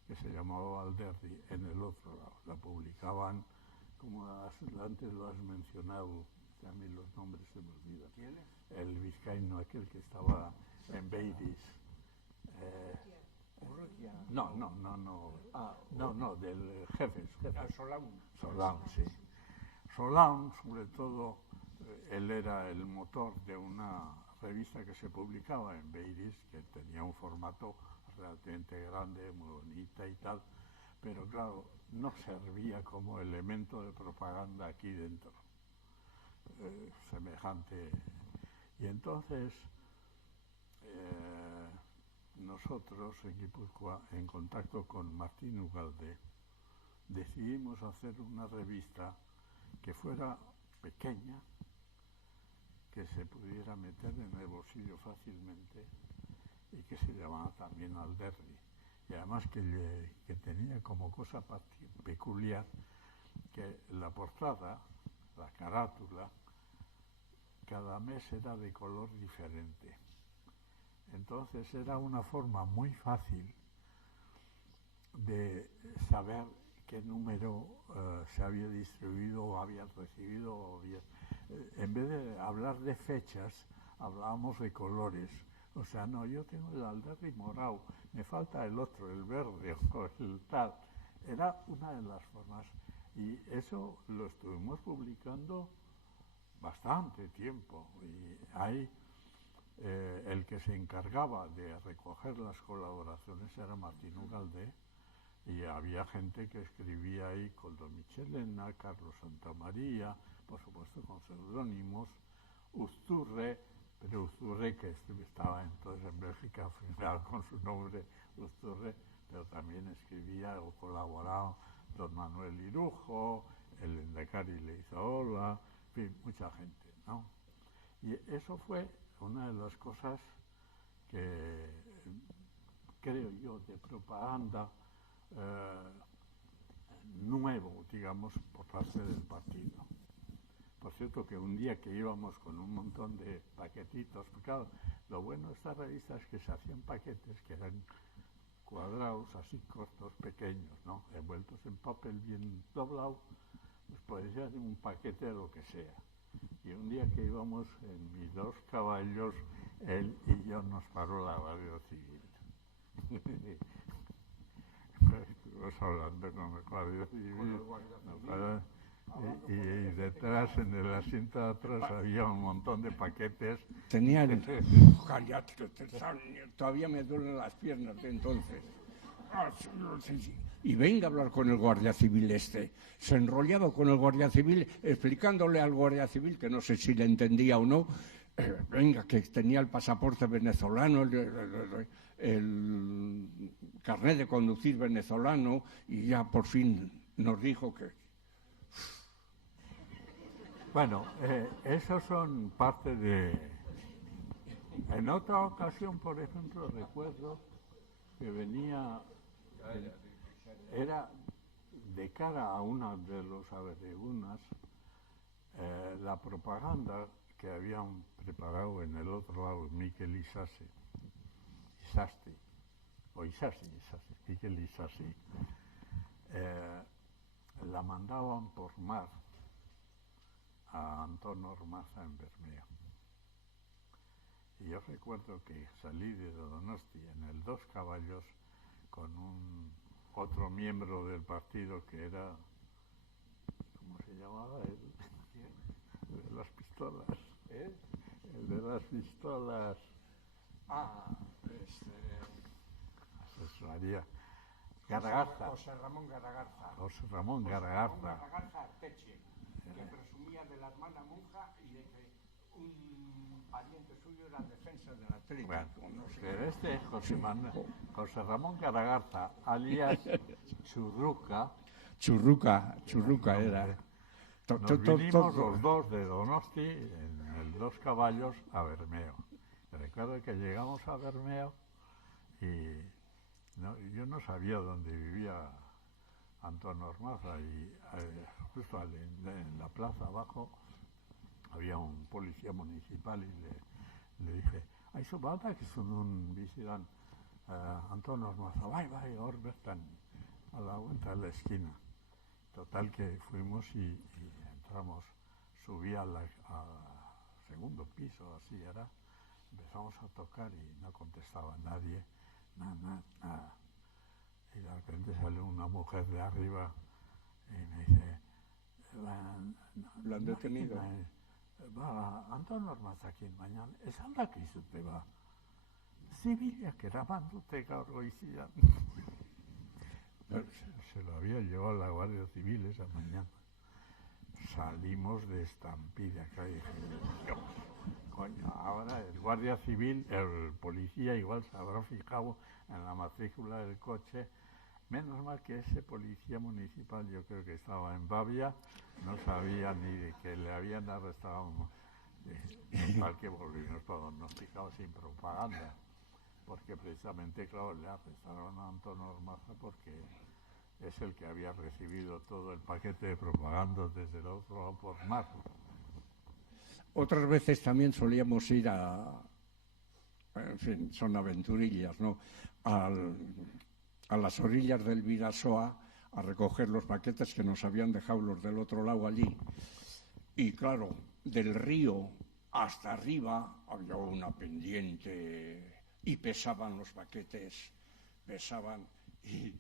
que se llamaba Alderdi en el otro lado. La publicaban, como antes lo has mencionado, también los nombres se me olvidan. ¿Quién es? El vizcaíno aquel que estaba en Beiris. No, del Jefes. Solán, sí. Solán, sobre todo, él era el motor de una revista que se publicaba en Beiris, que tenía un formato relativamente grande, muy bonita y tal, pero claro, no servía como elemento de propaganda aquí dentro, semejante. Y entonces nosotros en Guipúzcoa, en contacto con Martín Ugalde, decidimos hacer una revista que fuera pequeña, que se pudiera meter en el bolsillo fácilmente y que se llamaba también Alderdi. Y además que tenía como cosa peculiar que la portada, la carátula, cada mes era de color diferente. Entonces era una forma muy fácil de saber qué número se había distribuido o habían recibido. En vez de hablar de fechas, hablábamos de colores. O sea, no, yo tengo el Alderdi morado, me falta el otro, el verde o el tal. Era una de las formas. Y eso lo estuvimos publicando bastante tiempo. Y hay el que se encargaba de recoger las colaboraciones era Martín Ugalde, y había gente que escribía ahí, Coldo Michelena, Carlos Santamaría, por supuesto con seudónimos, Uzturre, pero Uzturre, que estaba entonces en Bélgica, firmaba con su nombre Uzturre, pero también escribía o colaboraba don Manuel Irujo, el Lehendakari Leizaola, en fin, mucha gente, ¿no? Y eso fue una de las cosas que creo yo de propaganda nuevo, digamos, por parte del partido. Por cierto, que un día que íbamos con un montón de paquetitos, claro, lo bueno de esta revista es que se hacían paquetes que eran cuadrados, así cortos, pequeños, ¿no? Envueltos en papel bien doblado, pues podía ser un paquete de lo que sea. Y un día que íbamos en mis dos caballos, él y yo, nos paró la Guardia Civil. Estuvimos hablando con la Guardia Civil. y detrás, en el asiento de atrás, había un montón de paquetes. Tenía el... Cállate, todavía me duelen las piernas de entonces. Y venga a hablar con el guardia civil este. Se enrollaba con el guardia civil explicándole al guardia civil, que no sé si le entendía o no, venga, que tenía el pasaporte venezolano, el carnet de conducir venezolano, y ya por fin nos dijo que... Bueno, esos son parte de... En otra ocasión, por ejemplo, recuerdo que venía... Era de cara a una de los averigunas la propaganda que habían preparado en el otro lado Miquel Isasi, Miquel Isasi, la mandaban por mar a Antón Ormaza en Bermeo. Y yo recuerdo que salí de Donosti en el Dos Caballos con otro miembro del partido que era, ¿cómo se llamaba? El de las pistolas. El de las pistolas. Asesoraría. Garagarza. José Ramón Garagarza. José Ramón Garagarza. Garagarza Arteche, que presumía de la hermana monja y de que un pariente suyo era defensa del Atlético. Bueno, no sé. pero este José Ramón Garagarza, alias Churruca. Churruca era. Nos vinimos los dos de Donosti en el Dos Caballos a Bermeo. Recuerdo que llegamos a Bermeo y yo no sabía dónde vivía Antón Ormaza y justo en la plaza abajo había un policía municipal y le dije, hay su banda que son un visitan Antón Ormaza, vai, Orbertan, a la vuelta de la esquina. Total que fuimos y entramos, subí al segundo piso, así era, empezamos a tocar y no contestaba nadie, nada. Y de repente salió una mujer de arriba y me dice, ¿lo han detenido? Va, Antón Ormaza aquí mañana, es anda que se te va. Sibilla, que ramándote, cargoicía. Se lo había llevado la Guardia Civil esa mañana. Salimos de estampida, que dije, coño, ahora el Guardia Civil, el policía igual se habrá fijado en la matrícula del coche. Menos mal que ese policía municipal, yo creo que estaba en Bavia, no sabía ni de que le habían arrestado. Total que volvimos para diagnosticados sin propaganda, porque precisamente, claro, le arrestaron a Antón Ormaza porque es el que había recibido todo el paquete de propaganda desde el otro lado por mar. Otras veces también solíamos ir en fin, son aventurillas, ¿no? A las orillas del Bidasoa a recoger los paquetes que nos habían dejado los del otro lado allí. Y claro, del río hasta arriba había una pendiente y pesaban los paquetes, y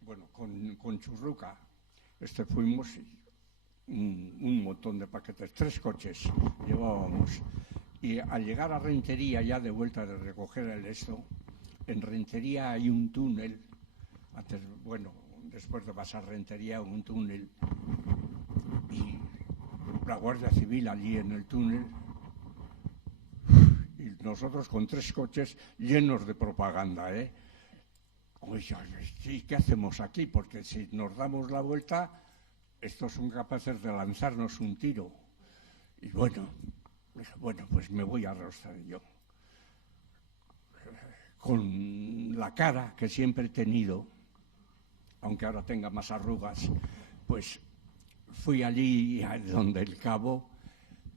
bueno, con Churruca fuimos un montón de paquetes, 3 coches llevábamos. Y al llegar a Rentería, ya de vuelta de recoger el esto, en Rentería hay un túnel, después de pasar Rentería, un túnel, y la Guardia Civil allí en el túnel, y nosotros con 3 coches llenos de propaganda, Oye, ¿y qué hacemos aquí? Porque si nos damos la vuelta, estos son capaces de lanzarnos un tiro. Y bueno, pues me voy a arrostrar yo. Con la cara que siempre he tenido, aunque ahora tenga más arrugas, pues fui allí donde el cabo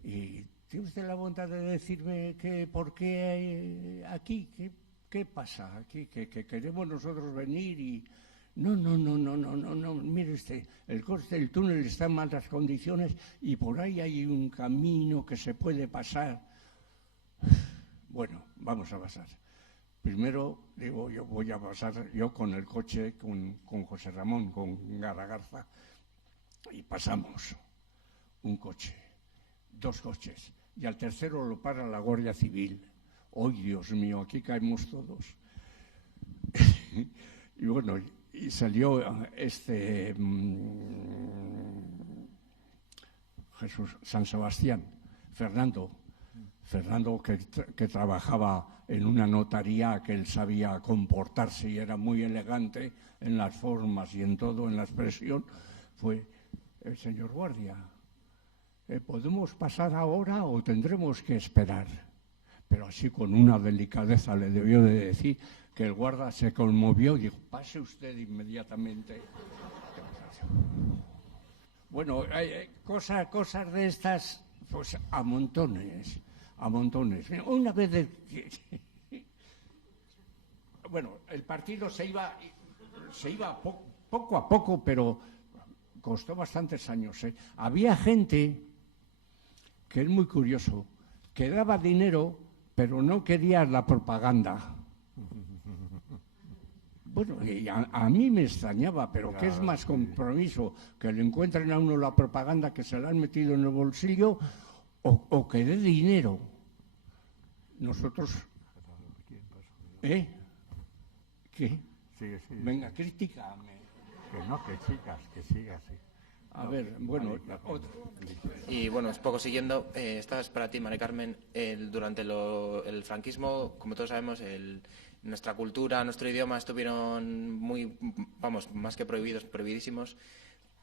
y ¿tiene usted la bondad de decirme por qué aquí? ¿Qué pasa aquí? Que queremos nosotros venir y... No, mire usted, el túnel está en malas condiciones y por ahí hay un camino que se puede pasar. Bueno, vamos a pasar. Primero, digo, yo voy a pasar yo con el coche, con José Ramón, con Garagarza, Y pasamos un coche, 2 coches, y al tercero lo para la Guardia Civil. ¡Ay, Dios mío, aquí caemos todos! Y bueno, y salió Jesús San Sebastián, Fernando, que trabajaba en una notaría, que él sabía comportarse y era muy elegante en las formas y en todo, en la expresión, fue: el señor guardia, ¿podemos pasar ahora o tendremos que esperar? Pero así, con una delicadeza, le debió de decir, que el guarda se conmovió y dijo: pase usted inmediatamente. Bueno, cosas de estas, pues a montones. Una vez bueno, el partido se iba poco a poco, pero costó bastantes años. Había gente, que es muy curioso, que daba dinero, pero no quería la propaganda. Bueno, y a mí me extrañaba, pero ¿qué es más compromiso? ¿Que le encuentren a uno la propaganda que se le han metido en el bolsillo o que dé dinero? Nosotros... ¿Qué? Sigue. Venga, critícame. Que no, que sigas, sí. A ver, bueno... Y bueno, un poco siguiendo, esta es para ti, Mari Carmen. Durante el franquismo, como todos sabemos, nuestra cultura, nuestro idioma estuvieron muy, más que prohibidísimos.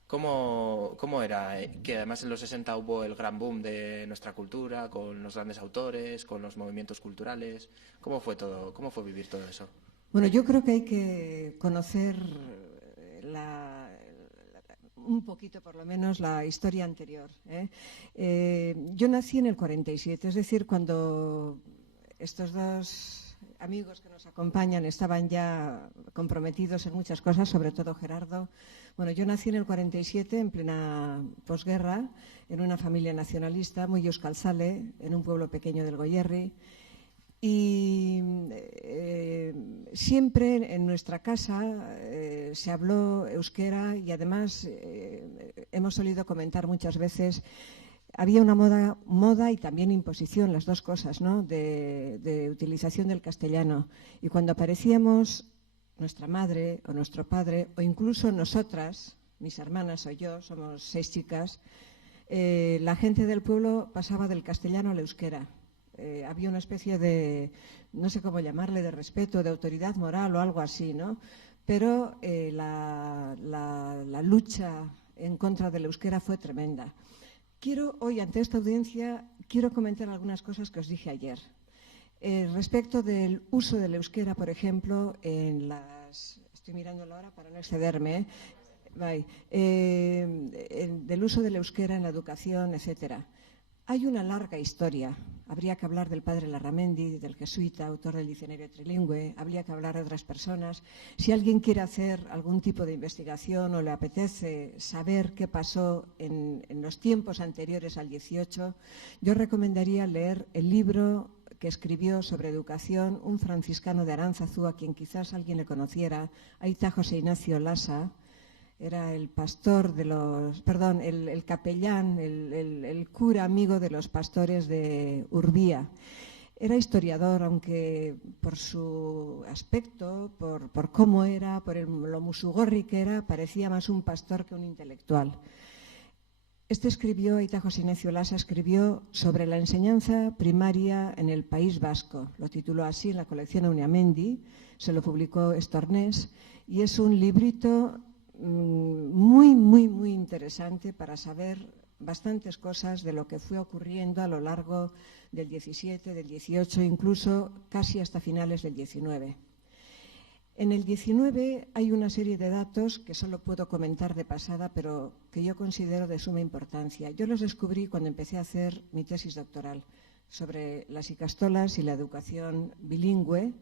¿Cómo era? Que además en los 60 hubo el gran boom de nuestra cultura, con los grandes autores, con los movimientos culturales. ¿Cómo fue todo? ¿Cómo fue vivir todo eso? Bueno, yo creo que hay que conocer un poquito, por lo menos, la historia anterior. Yo nací en el 47, es decir, cuando estos dos amigos que nos acompañan estaban ya comprometidos en muchas cosas, sobre todo Gerardo. Bueno, yo nací en el 47, en plena posguerra, en una familia nacionalista, muy euskaltzale, en un pueblo pequeño del Goierri. Y siempre en nuestra casa se habló euskera y además hemos solido comentar muchas veces, había una moda y también imposición, las dos cosas, ¿no?, de utilización del castellano. Y cuando aparecíamos, nuestra madre o nuestro padre, o incluso nosotras, mis hermanas o yo, somos 6 chicas, la gente del pueblo pasaba del castellano al euskera. Había una especie de, no sé cómo llamarle, de respeto, de autoridad moral o algo así, ¿no? Pero la lucha en contra del euskera fue tremenda. Hoy, ante esta audiencia, quiero comentar algunas cosas que os dije ayer. Respecto del uso del euskera, por ejemplo, estoy mirando la hora para no excederme, del uso del euskera en la educación, etcétera. Hay una larga historia. Habría que hablar del padre Larramendi, del jesuita, autor del diccionario trilingüe. Habría que hablar de otras personas. Si alguien quiere hacer algún tipo de investigación o le apetece saber qué pasó en los tiempos anteriores al 18, yo recomendaría leer el libro que escribió sobre educación un franciscano de Aránzazu, a quien quizás alguien le conociera, Aita José Ignacio Lasa. Era el pastor el capellán, el cura amigo de los pastores de Urbía. Era historiador, aunque por su aspecto, por cómo era, por lo musugorri que era, parecía más un pastor que un intelectual. Aita José Ignacio Lasa escribió sobre la enseñanza primaria en el País Vasco. Lo tituló así en la colección Eunamendi, se lo publicó Estornés, y es un librito muy, muy, muy interesante para saber bastantes cosas de lo que fue ocurriendo a lo largo del 17, del 18, incluso casi hasta finales del 19. En el 19 hay una serie de datos que solo puedo comentar de pasada, pero que yo considero de suma importancia. Yo los descubrí cuando empecé a hacer mi tesis doctoral sobre las ikastolas y la educación bilingüe.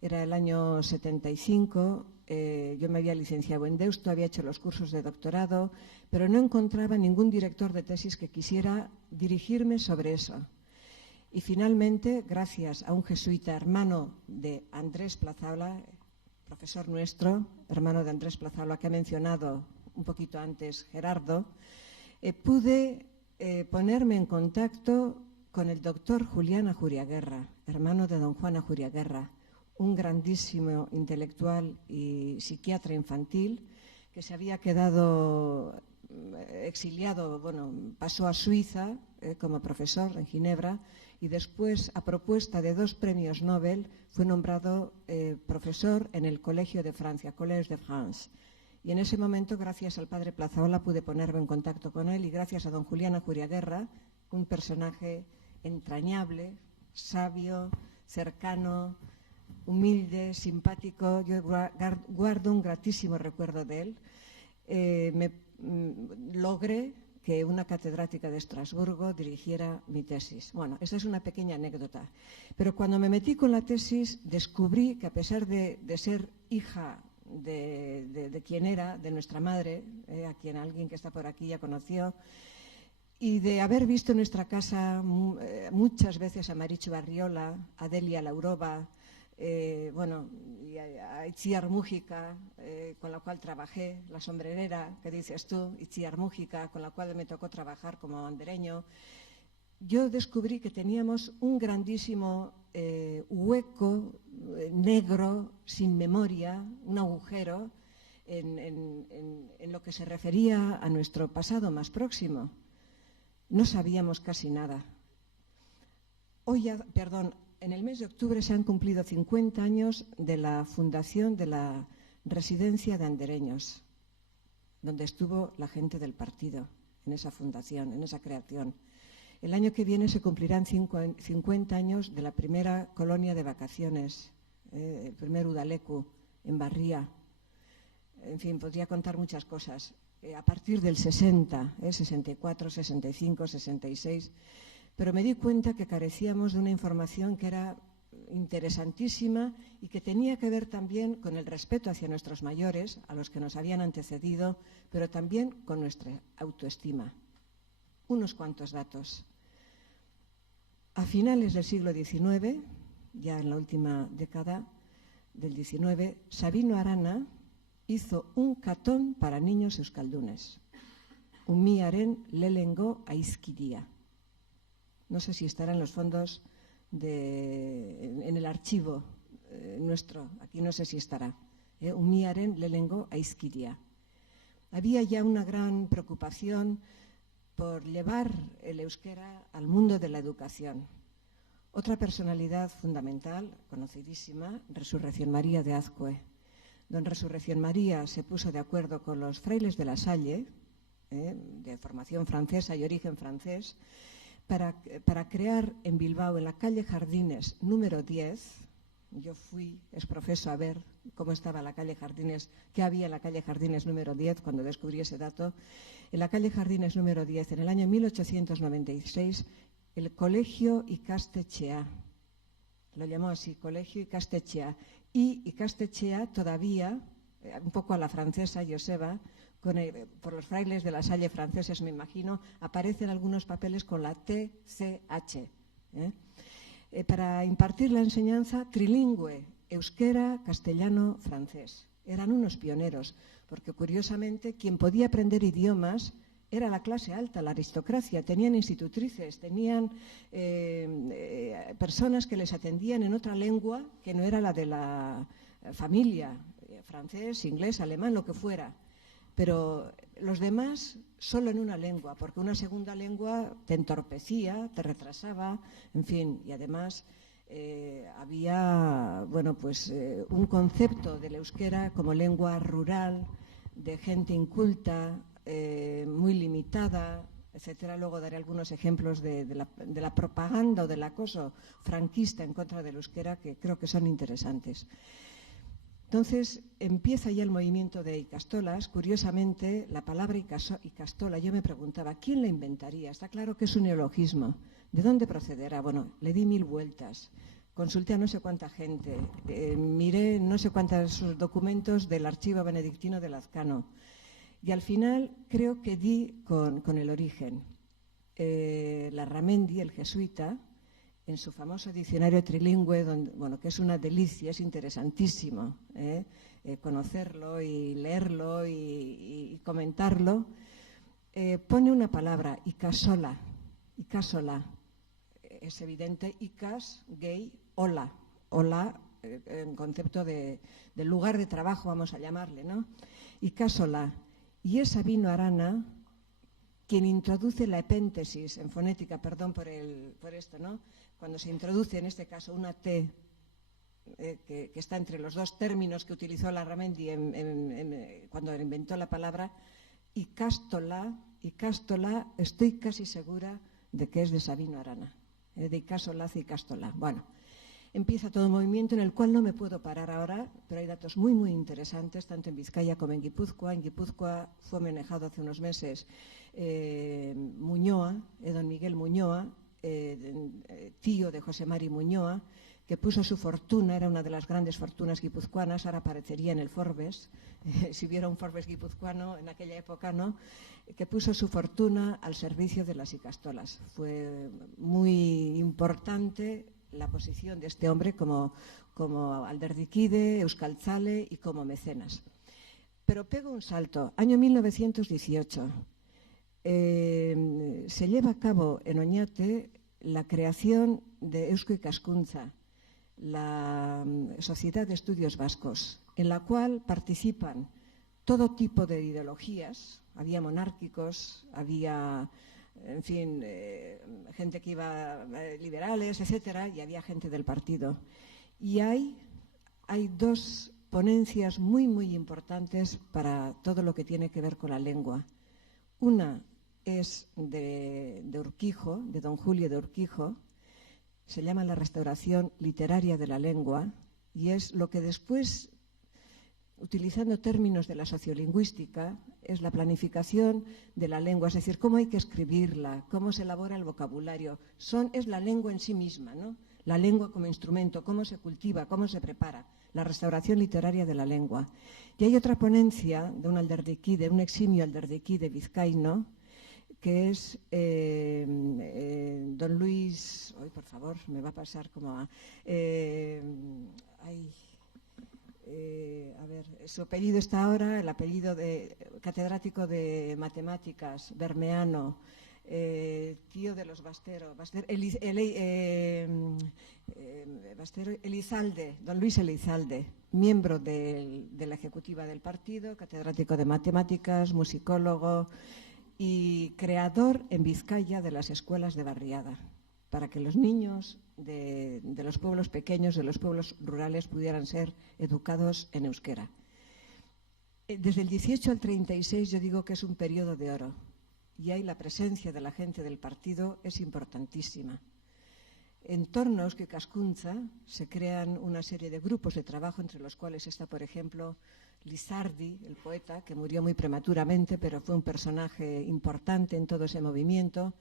Era el año 75, yo me había licenciado en Deusto, había hecho los cursos de doctorado, pero no encontraba ningún director de tesis que quisiera dirigirme sobre eso. Y finalmente, gracias a un jesuita, hermano de Andrés Plazaola, profesor nuestro, hermano de Andrés Plazaola, que ha mencionado un poquito antes Gerardo, pude ponerme en contacto con el doctor Julián Ajuriaguerra, hermano de don Juan Ajuriaguerra, un grandísimo intelectual y psiquiatra infantil que se había quedado exiliado, bueno, pasó a Suiza como profesor en Ginebra y después, a propuesta de 2 premios Nobel, fue nombrado profesor en el Colegio de Francia, Collège de France. Y en ese momento, gracias al padre Plazaola, pude ponerme en contacto con él y gracias a don Julián Ajuriaguerra, un personaje entrañable, sabio, cercano, humilde, simpático. Yo guardo un gratísimo recuerdo de él. Logré que una catedrática de Estrasburgo dirigiera mi tesis. Bueno, esta es una pequeña anécdota. Pero cuando me metí con la tesis, descubrí que a pesar de ser hija de quien era, de nuestra madre, a quien alguien que está por aquí ya conoció, y de haber visto en nuestra casa muchas veces a Marichu Barriola, a Delia Laurova, bueno, y a Itziar Mújica, con la cual trabajé, la sombrerera que dices tú, Itziar Mújica, con la cual me tocó trabajar como andereño, yo descubrí que teníamos un grandísimo hueco negro, sin memoria, un agujero en lo que se refería a nuestro pasado más próximo. No sabíamos casi nada. En el mes de octubre se han cumplido 50 años de la fundación de la residencia de andereños, donde estuvo la gente del partido, en esa fundación, en esa creación. El año que viene se cumplirán 50 años de la primera colonia de vacaciones, el primer Udaleku, en Barría. En fin, podría contar muchas cosas. A partir del 60, 64, 65, 66, pero me di cuenta que carecíamos de una información que era interesantísima y que tenía que ver también con el respeto hacia nuestros mayores, a los que nos habían antecedido, pero también con nuestra autoestima. Unos cuantos datos. A finales del siglo XIX, ya en la última década del XIX, Sabino Arana hizo un catón para niños euskaldunes. Umiaren lehengo aizkiria. No sé si estará en los fondos, en el archivo nuestro, aquí no sé si estará. Umiaren lehengo aizkiria. Había ya una gran preocupación por llevar el euskera al mundo de la educación. Otra personalidad fundamental, conocidísima, Resurrección María de Azcue. Don Resurrección María se puso de acuerdo con los frailes de la Salle, de formación francesa y origen francés, para crear en Bilbao, en la calle Jardines número 10, yo fui exprofeso a ver cómo estaba la calle Jardines, qué había en la calle Jardines número 10 cuando descubrí ese dato. En la calle Jardines número 10, en el año 1896, el Colegio Ikastetxea, lo llamó así, Colegio Ikastetxea, y Ikastetxea todavía, un poco a la francesa, Joseba, por los frailes de la Salle franceses, me imagino, aparecen algunos papeles con la TCH. Para impartir la enseñanza trilingüe, euskera, castellano, francés. Eran unos pioneros, porque curiosamente quien podía aprender idiomas era la clase alta, la aristocracia. Tenían institutrices, tenían personas que les atendían en otra lengua que no era la de la familia, francés, inglés, alemán, lo que fuera. Pero los demás solo en una lengua, porque una segunda lengua te entorpecía, te retrasaba, en fin, y además había un concepto del euskera como lengua rural, de gente inculta, muy limitada, etcétera. Luego daré algunos ejemplos de la propaganda o del acoso franquista en contra del euskera que creo que son interesantes. Entonces empieza ya el movimiento de Ikastolas. Curiosamente, la palabra Ikastola, yo me preguntaba, ¿quién la inventaría? Está claro que es un neologismo. ¿De dónde procederá? Bueno, le di 1000 vueltas. Consulté a no sé cuánta gente. Miré no sé cuántos documentos del archivo benedictino de Lazcano. Y al final creo que di con el origen. Larramendi, el jesuita, en su famoso diccionario trilingüe, que es una delicia, es interesantísimo, conocerlo y leerlo y comentarlo, pone una palabra, ikasola. Ikasola, es evidente, ikas, gay, ola. Ola, en concepto del lugar de trabajo, vamos a llamarle, ¿no? Ikasola. Y es Sabino Arana quien introduce la epéntesis en fonética, perdón por esto, ¿no? Cuando se introduce en este caso una T que está entre los dos términos que utilizó Larramendi cuando inventó la palabra, ikastola, estoy casi segura de que es de Sabino Arana, de ikasola hacia ikastola. Bueno, empieza todo un movimiento en el cual no me puedo parar ahora, pero hay datos muy, muy interesantes, tanto en Vizcaya como en Guipúzcoa. En Guipúzcoa fue manejado hace unos meses Muñoa, don Miguel Muñoa, tío de José Mari Muñoa, que puso su fortuna, era una de las grandes fortunas guipuzcoanas, ahora aparecería en el Forbes, si hubiera un Forbes guipuzcoano en aquella época, ¿no?, que puso su fortuna al servicio de las ikastolas. Fue muy importante la posición de este hombre como alderdikide, euskaltzale y como mecenas. Pero pego un salto. Año 1918. Se lleva a cabo en Oñate la creación de Eusko Ikaskuntza, la Sociedad de Estudios Vascos, en la cual participan todo tipo de ideologías. Había monárquicos, había, en fin, gente que iba liberales, etcétera, y había gente del partido. Y hay dos ponencias muy, muy importantes para todo lo que tiene que ver con la lengua. Una es de Urquijo, de don Julio de Urquijo, se llama La restauración literaria de la lengua, y es lo que después, utilizando términos de la sociolingüística, es la planificación de la lengua, es decir, cómo hay que escribirla, cómo se elabora el vocabulario. Es la lengua en sí misma, ¿no? La lengua como instrumento, cómo se cultiva, cómo se prepara, la restauración literaria de la lengua. Y hay otra ponencia de un alderdikide, un eximio alderdikide vizcaíno, que es don Luis, hoy por favor, me va a pasar como a ver, su apellido está ahora, el apellido de catedrático de matemáticas, bermeano, tío de los Bastero, Elizalde, don Luis Elizalde, miembro de la ejecutiva del partido, catedrático de matemáticas, musicólogo y creador en Vizcaya de las escuelas de barriada, para que los niños de los pueblos pequeños, de los pueblos rurales, pudieran ser educados en euskera. Desde el 18 al 36 yo digo que es un periodo de oro, y ahí la presencia de la gente del partido es importantísima. En torno a Eusko Ikaskuntza se crean una serie de grupos de trabajo, entre los cuales está, por ejemplo, Lizardi, el poeta, que murió muy prematuramente, pero fue un personaje importante en todo ese movimiento,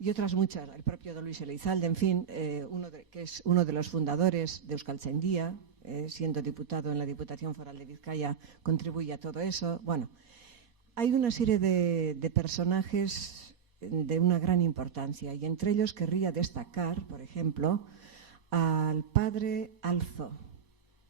y otras muchas, el propio don Luis Elizalde, en fin, que es uno de los fundadores de Euskaltzaindia, siendo diputado en la Diputación Foral de Vizcaya, contribuye a todo eso. Bueno, hay una serie de personajes de una gran importancia, y entre ellos querría destacar, por ejemplo, al padre Alzo.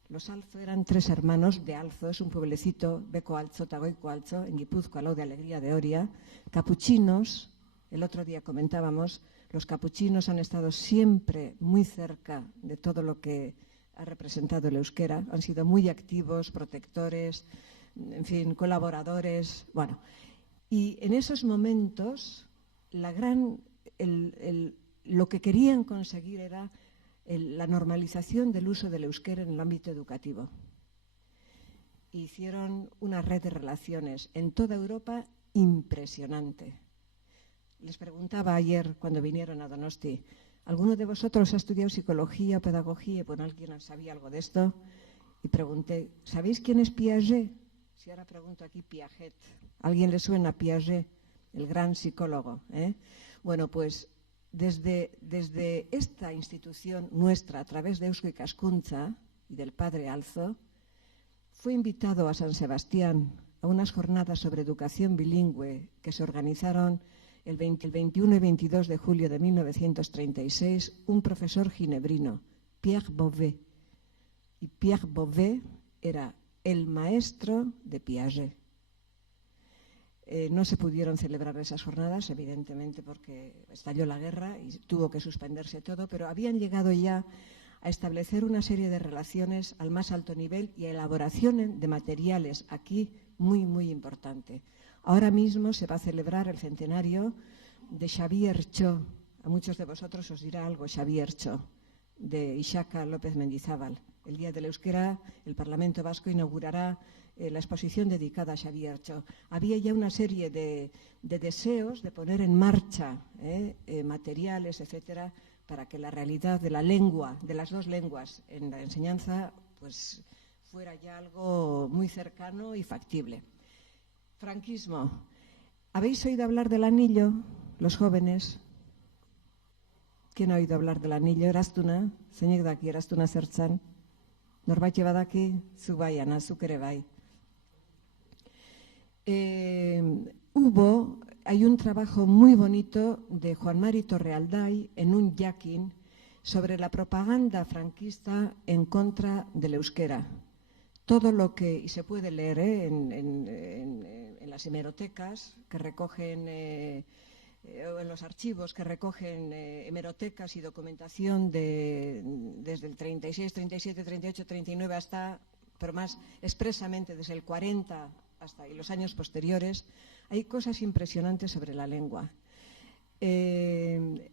Los Alzo eran 3 hermanos de Alzo, es un pueblecito, Beco Alzo, Tagoico Alzo, en Guipúzcoa, al lado de Alegría de Oria, capuchinos. El otro día comentábamos, los capuchinos han estado siempre muy cerca de todo lo que ha representado el euskera, han sido muy activos, protectores, en fin, colaboradores. Bueno, y en esos momentos lo que querían conseguir era la normalización del uso del euskera en el ámbito educativo. Hicieron una red de relaciones en toda Europa impresionante. Les preguntaba ayer cuando vinieron a Donosti, ¿alguno de vosotros ha estudiado psicología o pedagogía? Bueno, alguien sabía algo de esto. Y pregunté, ¿sabéis quién es Piaget? Si ahora pregunto aquí Piaget. ¿A alguien le suena Piaget, el gran psicólogo? Bueno, pues desde esta institución nuestra, a través de Eusko Ikaskuntza y del padre Alzo, fue invitado a San Sebastián a unas jornadas sobre educación bilingüe que se organizaron el 21 y 22 de julio de 1936, un profesor ginebrino, Pierre Beauvais. Y Pierre Beauvais era el maestro de Piaget. No se pudieron celebrar esas jornadas, evidentemente, porque estalló la guerra y tuvo que suspenderse todo, pero habían llegado ya a establecer una serie de relaciones al más alto nivel y a elaboración de materiales aquí muy, muy importante. Ahora mismo se va a celebrar el centenario de Xavier Cho. A muchos de vosotros os dirá algo Xavier Cho, de Ixaca López Mendizábal. El Día del Euskera, el Parlamento Vasco inaugurará la exposición dedicada a Xavier Cho. Había ya una serie de deseos de poner en marcha materiales, etcétera, para que la realidad de la lengua, de las dos lenguas en la enseñanza, pues fuera ya algo muy cercano y factible. Franquismo. ¿Habéis oído hablar del anillo, los jóvenes? ¿Quién ha oído hablar del anillo? Eraztuna, zeinek daki eraztuna zertzan? Norbait badaki, zu bai, Ana, zuk ere bai. Hay un trabajo muy bonito de Juan Mari Torrealday en un Yakin sobre la propaganda franquista en contra del euskera. Todo lo que, y se puede leer en las hemerotecas que recogen, o en los archivos que recogen hemerotecas y documentación desde el 36, 37, 38, 39 hasta, pero más expresamente desde el 40 hasta y los años posteriores, hay cosas impresionantes sobre la lengua.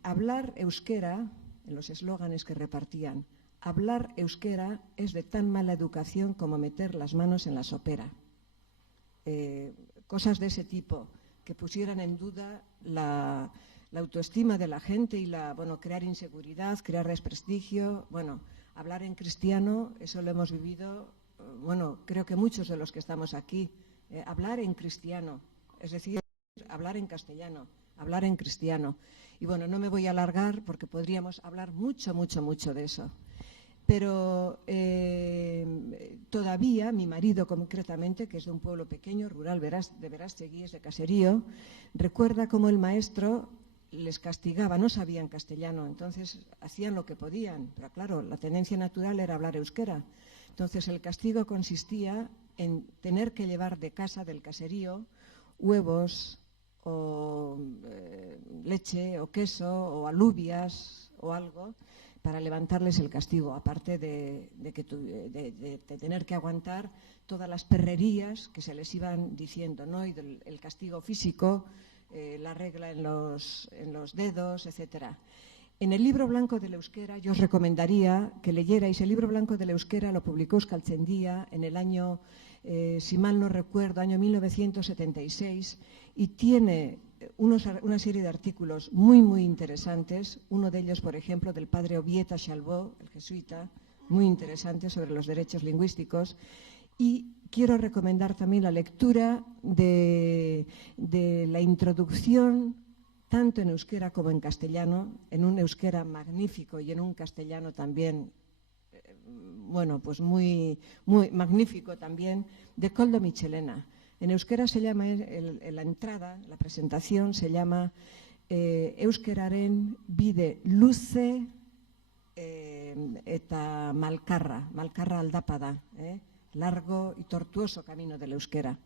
Hablar euskera, en los eslóganes que repartían, hablar euskera es de tan mala educación como meter las manos en la sopera. Cosas de ese tipo que pusieran en duda la autoestima de la gente y crear inseguridad, crear desprestigio. Bueno, hablar en cristiano, eso lo hemos vivido, creo que muchos de los que estamos aquí. Hablar en cristiano, es decir, hablar en castellano, hablar en cristiano. Y bueno, no me voy a alargar porque podríamos hablar mucho, mucho, mucho de eso. Pero todavía mi marido concretamente, que es de un pueblo pequeño, rural de Verástegui, es de Caserío, recuerda cómo el maestro les castigaba, no sabían castellano, entonces hacían lo que podían, pero claro, la tendencia natural era hablar euskera. Entonces el castigo consistía en tener que llevar de casa, del caserío, huevos o leche o queso o alubias o algo para levantarles el castigo, aparte de tener que aguantar todas las perrerías que se les iban diciendo, ¿no? Y el castigo físico, la regla en los dedos, etcétera. En el libro blanco del euskera yo os recomendaría que leyerais. El libro blanco del euskera lo publicó Euskaltzaindia en el año, si mal no recuerdo, año 1976, y tiene una serie de artículos muy, muy interesantes. Uno de ellos, por ejemplo, del padre Obieta Chalbó, el jesuita, muy interesante sobre los derechos lingüísticos. Y quiero recomendar también la lectura de la introducción, tanto en euskera como en castellano, en un euskera magnífico y en un castellano también, pues muy, muy magnífico también, de Koldo Michelena. En euskera se llama, la entrada, la presentación se llama Euskeraren bide luze eta malkarra aldapada, largo y tortuoso camino del euskera.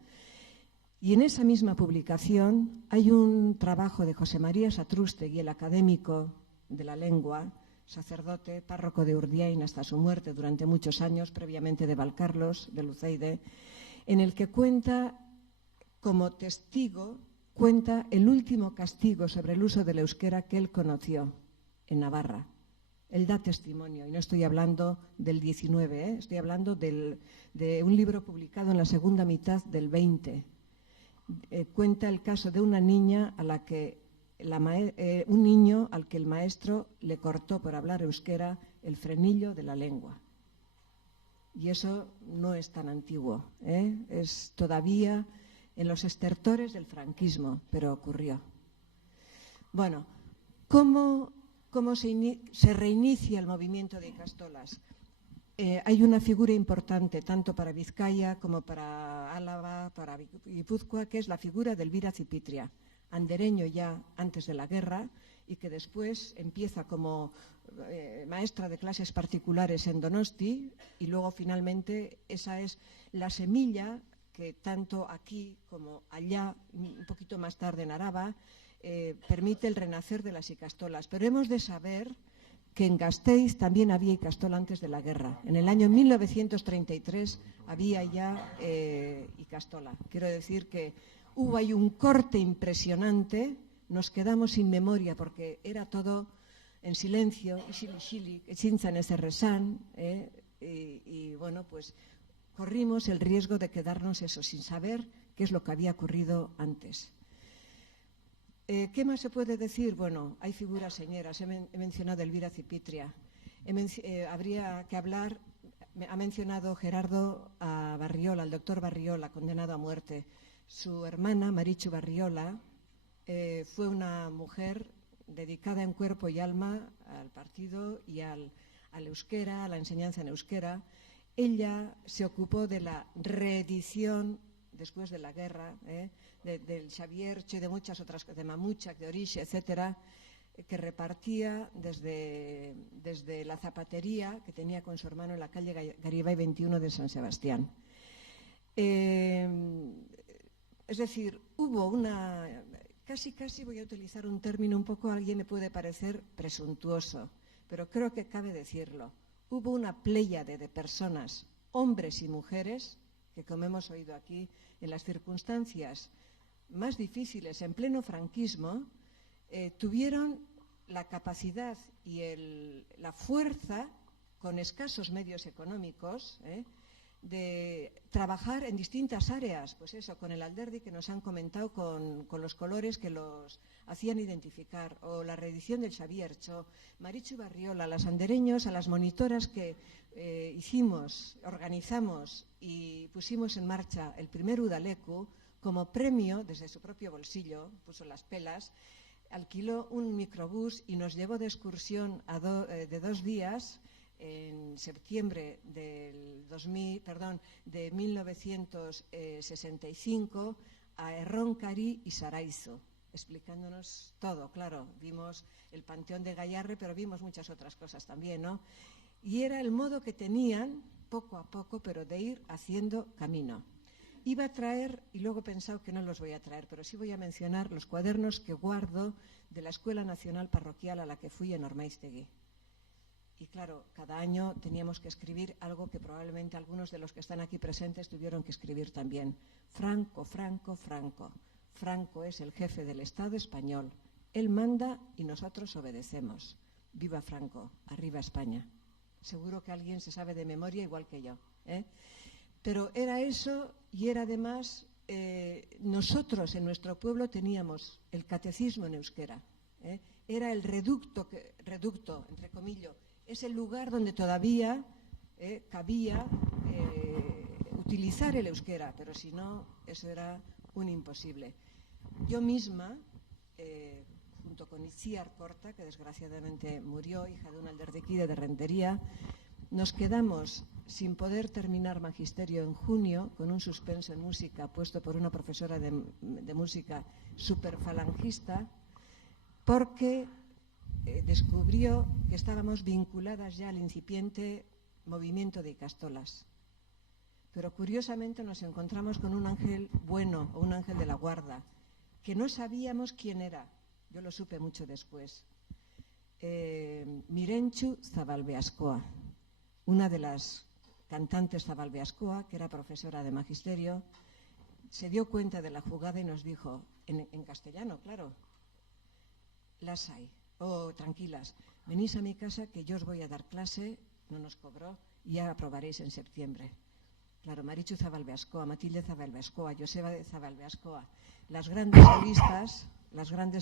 Y en esa misma publicación hay un trabajo de José María Satrústegui, el académico de la lengua, sacerdote, párroco de Urdiain hasta su muerte durante muchos años, previamente de Valcarlos, de Luceide, en el que cuenta como testigo, cuenta el último castigo sobre el uso del euskera que él conoció en Navarra. Él da testimonio, y no estoy hablando del 19, estoy hablando de un libro publicado en la segunda mitad del 20. Cuenta el caso de una niña a la que un niño al que el maestro le cortó por hablar euskera el frenillo de la lengua. Y eso no es tan antiguo, es todavía en los estertores del franquismo, pero ocurrió. Bueno, ¿cómo se reinicia el movimiento de ikastolas? Hay una figura importante tanto para Vizcaya como para Álava, para Guipúzcoa, que es la figura de Elvira Cipitria, andereño ya antes de la guerra y que después empieza como maestra de clases particulares en Donosti, y luego finalmente esa es la semilla que tanto aquí como allá, un poquito más tarde en Araba, permite el renacer de las ikastolas. Pero hemos de saber que en Gasteiz también había ikastola antes de la guerra. En el año 1933 había ya ikastola. Quiero decir que hubo ahí un corte impresionante, nos quedamos sin memoria porque era todo en silencio, y bueno, pues corrimos el riesgo de quedarnos eso, sin saber qué es lo que había ocurrido antes. ¿Qué más se puede decir? Bueno, hay figuras señeras. He mencionado a Elvira Cipitria. Habría que hablar, ha mencionado Gerardo a Barriola, al doctor Barriola, condenado a muerte. Su hermana, Marichu Barriola, fue una mujer dedicada en cuerpo y alma al partido y al euskera, a la enseñanza en euskera. Ella se ocupó de la reedición después de la guerra, del Xaviertxo y de muchas otras cosas, de Mamuchak, de Orixe, etcétera, que repartía desde la zapatería que tenía con su hermano en la calle Garibay 21 de San Sebastián. Es decir, hubo una, casi voy a utilizar un término un poco, a alguien le puede parecer presuntuoso, pero creo que cabe decirlo. Hubo una pléyade de personas, hombres y mujeres, que como hemos oído aquí, en las circunstancias más difíciles, en pleno franquismo, tuvieron la capacidad y la fuerza, con escasos medios económicos, de trabajar en distintas áreas, pues eso, con el alderdi que nos han comentado, con los colores que los hacían identificar, o la reedición del Xaviertxo, Marichu Barriola, las andereños, a las monitoras que organizamos y pusimos en marcha el primer Udaleku, como premio, desde su propio bolsillo, puso las pelas, alquiló un microbús y nos llevó de excursión de 2 días en septiembre de 1965 a Erronkari y Saraizo, explicándonos todo. Claro, vimos el Panteón de Gayarre, pero vimos muchas otras cosas también, ¿no? Y era el modo que tenían, poco a poco, pero de ir haciendo camino. Iba a traer, y luego he pensado que no los voy a traer, pero sí voy a mencionar los cuadernos que guardo de la Escuela Nacional Parroquial a la que fui en Ormaiztegui. Y claro, cada año teníamos que escribir algo que probablemente algunos de los que están aquí presentes tuvieron que escribir también. Franco, Franco, Franco. Franco es el jefe del Estado español. Él manda y nosotros obedecemos. Viva Franco, arriba España. Seguro que alguien se sabe de memoria igual que yo, ¿eh? Pero era eso, y era además, nosotros en nuestro pueblo teníamos el catecismo en euskera, ¿eh? Era el reducto, entre comillas, es el lugar donde todavía cabía utilizar el euskera, pero si no, eso era un imposible. Yo misma, junto con Itziar Corta, que desgraciadamente murió, hija de un alderdiquide de Rentería, nos quedamos sin poder terminar magisterio en junio, con un suspenso en música puesto por una profesora de música superfalangista, porque descubrió que estábamos vinculadas ya al incipiente movimiento de ikastolas. Pero curiosamente nos encontramos con un ángel bueno, o un ángel de la guarda, que no sabíamos quién era. Yo lo supe mucho después. Mirentxu Zabalbeaskoa, una de las cantantes Zabalbeaskoa, que era profesora de magisterio, se dio cuenta de la jugada y nos dijo, en castellano, claro, lasai, tranquilas, venís a mi casa que yo os voy a dar clase, no nos cobró, y ya aprobaréis en septiembre. Claro, Marichu Zabalbeaskoa, Matilde Zabalbeaskoa, Joseba Zabalbeaskoa, las grandes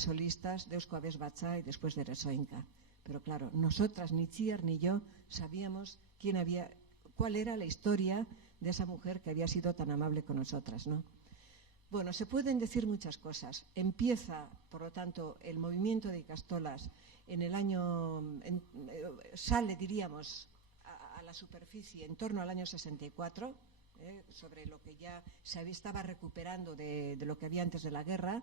solistas de Eusko Abesbatza y después de Resoinka. Pero claro, nosotras, ni Itziar ni yo, sabíamos cuál era la historia de esa mujer que había sido tan amable con nosotras, ¿no? Bueno, se pueden decir muchas cosas. Empieza, por lo tanto, el movimiento de ikastolas en el año, sale, diríamos, a la superficie en torno al año 64, sobre lo que ya se estaba recuperando de lo que había antes de la guerra.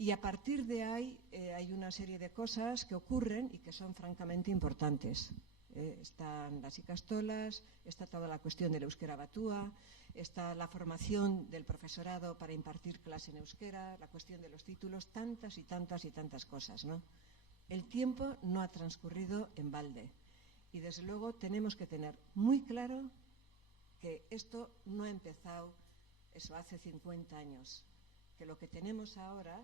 Y a partir de ahí hay una serie de cosas que ocurren y que son francamente importantes. Están las ikastolas, está toda la cuestión del euskera batúa, está la formación del profesorado para impartir clase en euskera, la cuestión de los títulos, tantas y tantas y tantas cosas, ¿no? El tiempo no ha transcurrido en balde y desde luego tenemos que tener muy claro que esto no ha empezado eso hace 50 años, que lo que tenemos ahora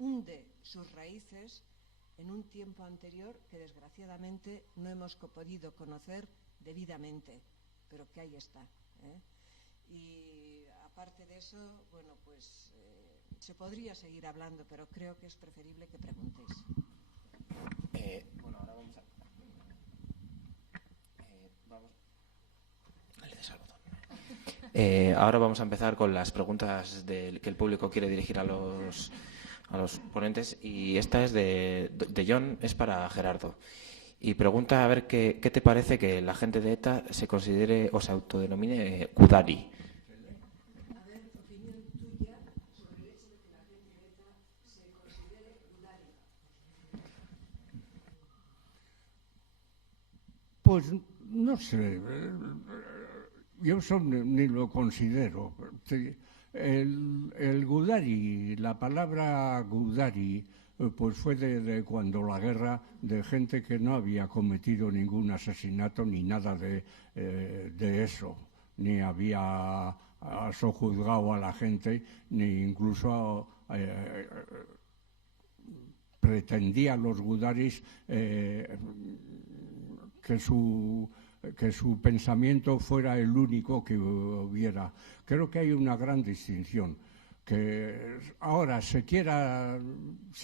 hunde sus raíces en un tiempo anterior que desgraciadamente no hemos podido conocer debidamente, pero que ahí está. Y aparte de eso, bueno, pues se podría seguir hablando, pero creo que es preferible que preguntéis. Bueno, ahora vamos a... ahora vamos a empezar con las preguntas que el público quiere dirigir a los ponentes, y esta es de John, es para Gerardo. Y pregunta a ver qué te parece que la gente de ETA se considere o se autodenomine Gudari. A ver, opinión tuya sobre el hecho de que la gente de ETA se considere Gudari. Pues no sé, yo eso ni lo considero. El Gudari, la palabra Gudari, pues fue de cuando la guerra, de gente que no había cometido ningún asesinato ni nada de eso, ni había sojuzgado a la gente, ni incluso pretendía los Gudaris que su pensamiento fuera el único que hubiera. Creo que hay una gran distinción. Que ahora se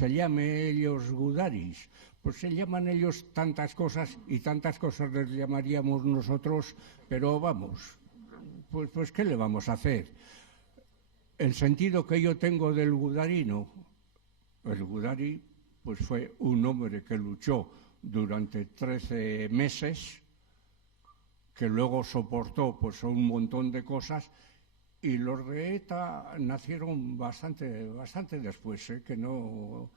llame ellos Gudaris, pues se llaman ellos tantas cosas y tantas cosas les llamaríamos nosotros, pero vamos, pues ¿qué le vamos a hacer? El sentido que yo tengo del gudarino, el Gudari pues fue un hombre que luchó durante 13 meses, que luego soportó pues un montón de cosas, y los de ETA nacieron bastante después, que no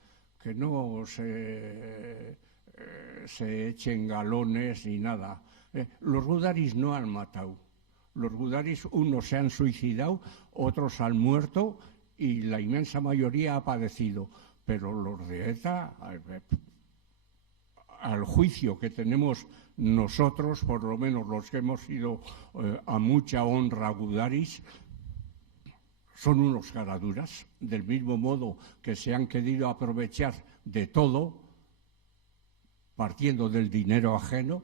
se echen galones ni nada. Los Gudaris no han matado. Los Gudaris, unos se han suicidado, otros han muerto y la inmensa mayoría ha padecido. Pero los de ETA, al juicio que tenemos nosotros, por lo menos los que hemos ido a mucha honra Gudaris, son unos caraduras, del mismo modo que se han querido aprovechar de todo, partiendo del dinero ajeno,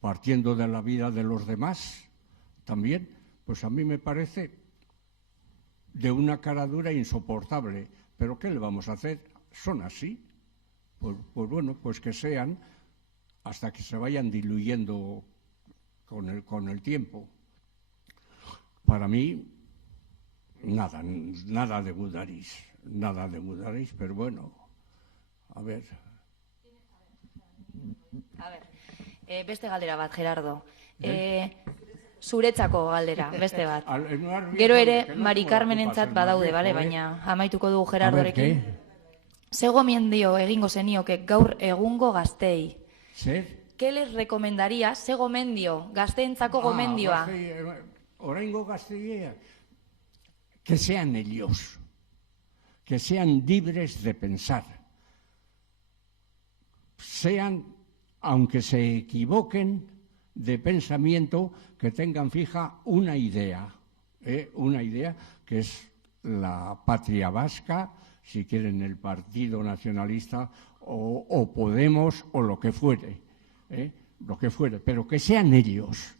partiendo de la vida de los demás, también, pues a mí me parece de una caradura insoportable. ¿Pero qué le vamos a hacer? Son así. Pues bueno, pues que sean hasta que se vayan diluyendo con el tiempo. Para mí, nada de Gudaris, pero bueno, a ver. Beste galdera bat, Gerardo. Zuretzako galdera, beste bat. Gero ere, Mari Carmenentzat badaude, bale, baina amaituko dugu Gerardorekin. Ze gomendio egingo zenioke gaur egungo gaztei? ¿Qué les recomendarías? Ze gomendio, gazteentzako gomendioa? Oraingo gazteia, que sean ellos, que sean libres de pensar. Sean, aunque se equivoquen de pensamiento, que tengan fija una idea que es la patria vasca, si quieren el Partido Nacionalista o Podemos o lo que fuere, pero que sean ellos.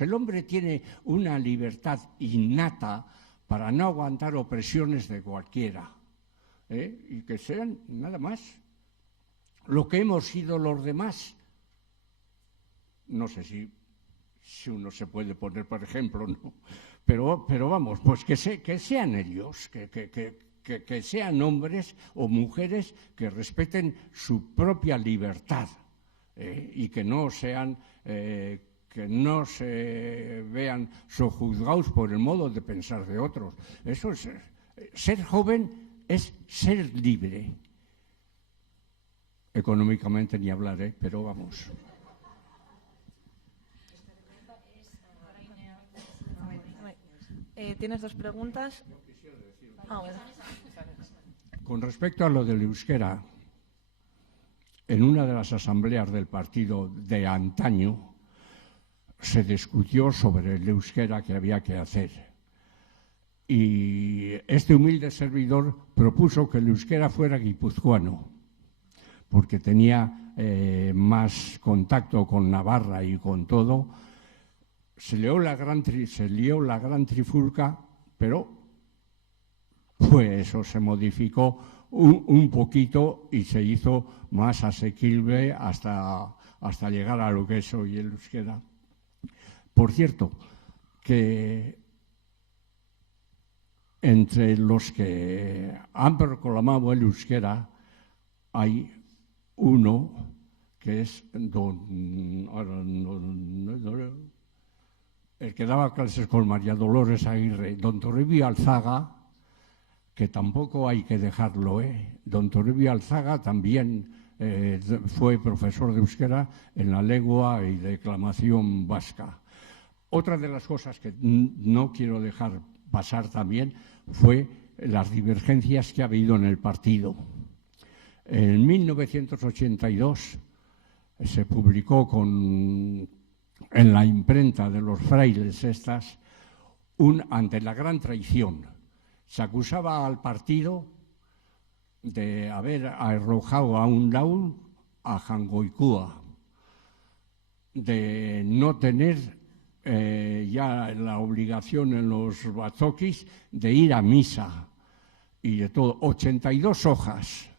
El hombre tiene una libertad innata para no aguantar opresiones de cualquiera, y que sean nada más lo que hemos sido los demás. No sé si uno se puede poner, por ejemplo, ¿no? Pero vamos, pues que sean ellos, que sean hombres o mujeres que respeten su propia libertad, y que no sean, que no se vean sojuzgados por el modo de pensar de otros. Eso es ser joven, es ser libre. Económicamente ni hablar, pero vamos. Tienes 2 preguntas. Bueno. Con respecto a lo del euskera, en una de las asambleas del partido de antaño se discutió sobre el euskera que había que hacer. Y este humilde servidor propuso que el euskera fuera guipuzcoano, porque tenía más contacto con Navarra y con todo. Se lió la gran trifulca, pero pues eso se modificó un poquito y se hizo más asequible hasta llegar a lo que es hoy el euskera. Por cierto, que entre los que han proclamado el euskera hay uno que es el que daba clases con María Dolores Aguirre, don Toribio Alzaga, que tampoco hay que dejarlo. Don Toribio Alzaga también fue profesor de euskera en la lengua y declamación vasca. Otra de las cosas que no quiero dejar pasar también fue las divergencias que ha habido en el partido. En 1982 se publicó en la imprenta de los frailes ante la gran traición. Se acusaba al partido de haber arrojado a un lado a Jangoikúa, de no tener ya la obligación en los batzokis de ir a misa y de todo. 82 hojas,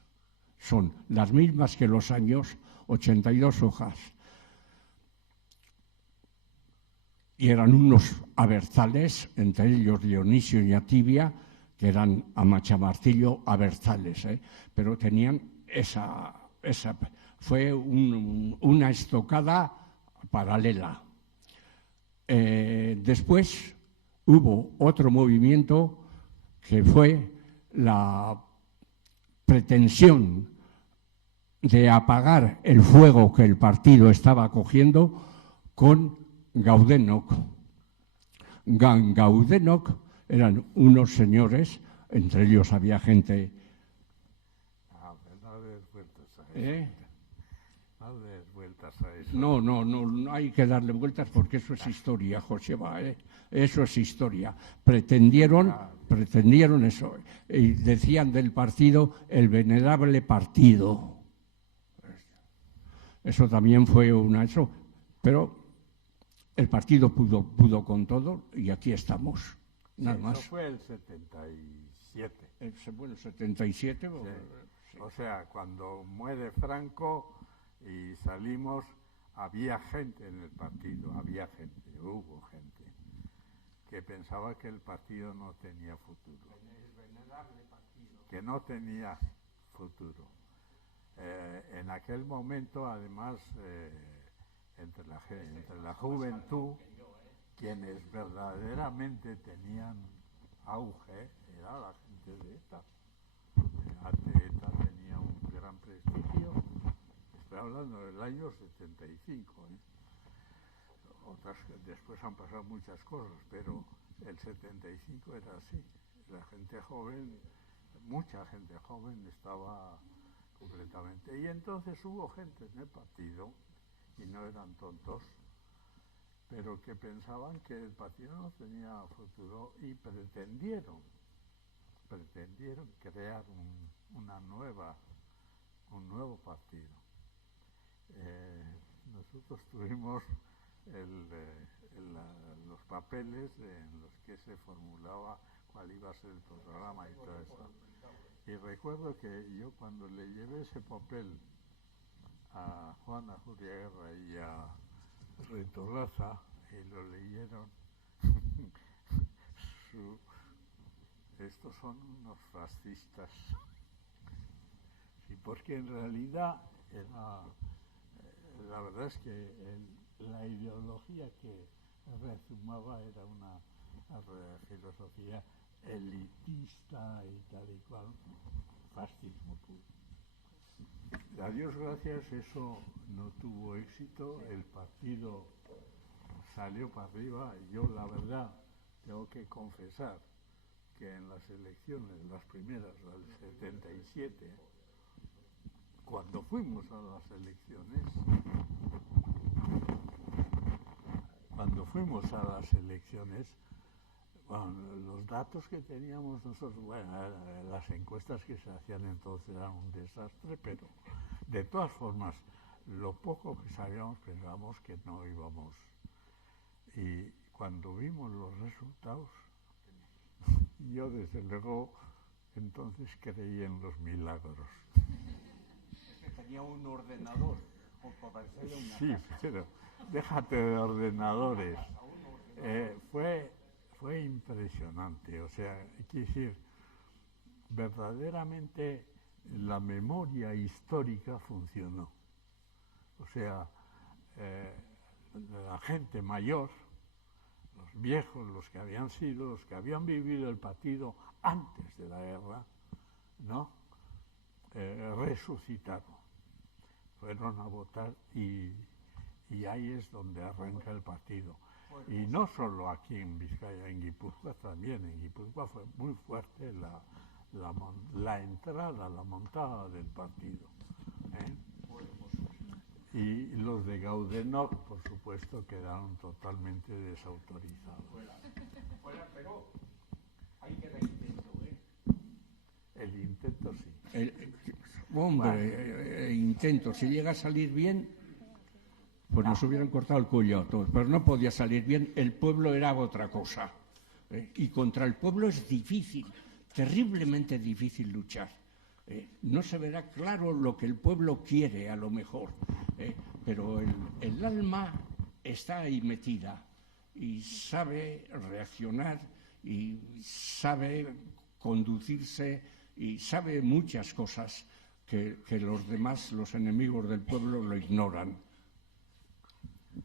son las mismas que los años, 82 hojas. Y eran unos abertzales, entre ellos Dionisio y Atibia, que eran a machamartillo abertzales, pero tenían fue una estocada paralela. Después hubo otro movimiento que fue la pretensión de apagar el fuego que el partido estaba cogiendo con Gaudenok. Gaudenok eran unos señores, entre ellos había gente... No hay que darle vueltas porque eso es historia, Joseba, eso es historia. Pretendieron eso, y decían del partido el venerable partido. Eso también fue pero el partido pudo con todo y aquí estamos, nada más. Eso fue el 77. Fue el 77. Sí. O sea, cuando muere Franco y salimos, había gente en el partido, hubo gente que pensaba que el partido no tenía futuro. Que no tenía futuro. En aquel momento, además, entre la juventud, quienes verdaderamente tenían auge era la gente de ETA. ETA tenía un gran prestigio. Estoy hablando del año 75. Después han pasado muchas cosas, pero el 75 era así. La gente joven, mucha gente joven estaba completamente. Y entonces hubo gente en el partido, y no eran tontos, pero que pensaban que el partido no tenía futuro y pretendieron crear un nuevo partido. Nosotros tuvimos los papeles en los que se formulaba cuál iba a ser el programa y todo eso. Y recuerdo que yo cuando le llevé ese papel a Juana Jurriaguerra y a Retolaza y lo leyeron, estos son unos fascistas. Sí, porque en realidad la verdad es que la ideología que rezumaba era una filosofía elitista y tal y cual, fascismo puro. A Dios gracias, eso no tuvo éxito, el partido salió para arriba. Yo, la verdad, tengo que confesar que en las elecciones, las primeras del 77, cuando fuimos a las elecciones, bueno, los datos que teníamos nosotros, bueno, las encuestas que se hacían entonces eran un desastre, pero de todas formas, lo poco que sabíamos pensábamos que no íbamos. Y cuando vimos los resultados, yo desde luego entonces creí en los milagros. Tenía un ordenador, por parecerle una Sí, casa. pero déjate de ordenadores. Fue impresionante, o sea, quiero decir, verdaderamente la memoria histórica funcionó. O sea, la gente mayor, los viejos, los que habían sido, los que habían vivido el partido antes de la guerra, ¿no? Resucitaron. Fueron a votar y ahí es donde arranca el partido. Y no solo aquí en Vizcaya, en Guipúzcoa también. En Guipúzcoa fue muy fuerte la entrada, la montada del partido. Y los de Gaudenok, por supuesto, quedaron totalmente desautorizados. Fuera, pero ahí queda intento, ¿eh? El intento sí. Intento. Si llega a salir bien, pues nos hubieran cortado el cuello a todos. Pero no podía salir bien. El pueblo era otra cosa. Y contra el pueblo es difícil, terriblemente difícil luchar. No se verá claro lo que el pueblo quiere, a lo mejor. Pero el alma está ahí metida y sabe reaccionar y sabe conducirse y sabe muchas cosas que los demás, los enemigos del pueblo, lo ignoran.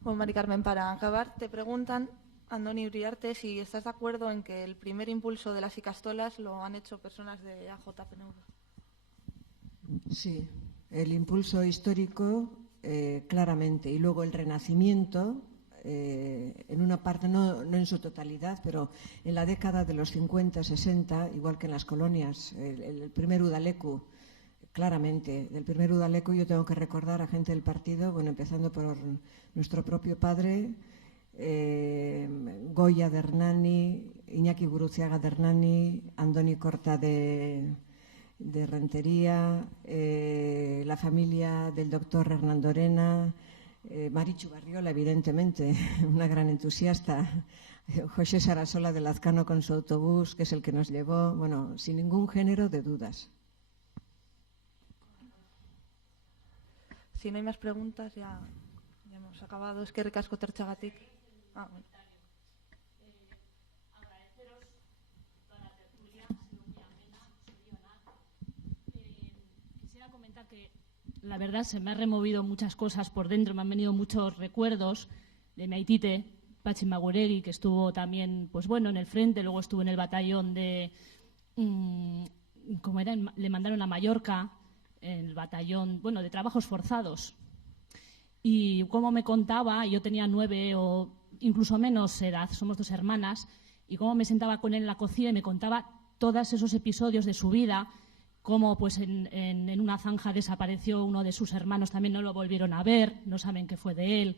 Bueno, Mari Carmen, para acabar, te preguntan, Andoni Uriarte, si estás de acuerdo en que el primer impulso de las Ikastolas lo han hecho personas de AJPNV. Sí, el impulso histórico, claramente, y luego el renacimiento, en una parte, no en su totalidad, pero en la década de los 50, 60, igual que en las colonias, el primer Udaleku, claramente, del primer Udaleku yo tengo que recordar a gente del partido, bueno, empezando por nuestro propio padre, Goya de Hernani, Iñaki Guruziaga de Hernani, Andoni Corta de Rentería, la familia del doctor Hernando Orena, Marichu Barriola, evidentemente, una gran entusiasta, José Sarasola de Lazcano con su autobús, que es el que nos llevó, bueno, sin ningún género de dudas. Si no hay más preguntas, ya hemos acabado. Es que ricasco terchagatik. Bueno. Agradeceros toda la tertulia, ha sido muy amena, quisiera comentar que la verdad se me han removido muchas cosas por dentro, me han venido muchos recuerdos de mi aitite, Pachi Maguregui, que estuvo también, pues bueno, en el frente, luego estuvo en el batallón de, ¿cómo era? Le mandaron a Mallorca, en el batallón, bueno, de trabajos forzados. Y como me contaba, yo tenía 9 o incluso menos edad, somos 2 hermanas, y cómo me sentaba con él en la cocina y me contaba todos esos episodios de su vida, cómo pues en una zanja desapareció uno de sus hermanos, también no lo volvieron a ver, no saben qué fue de él.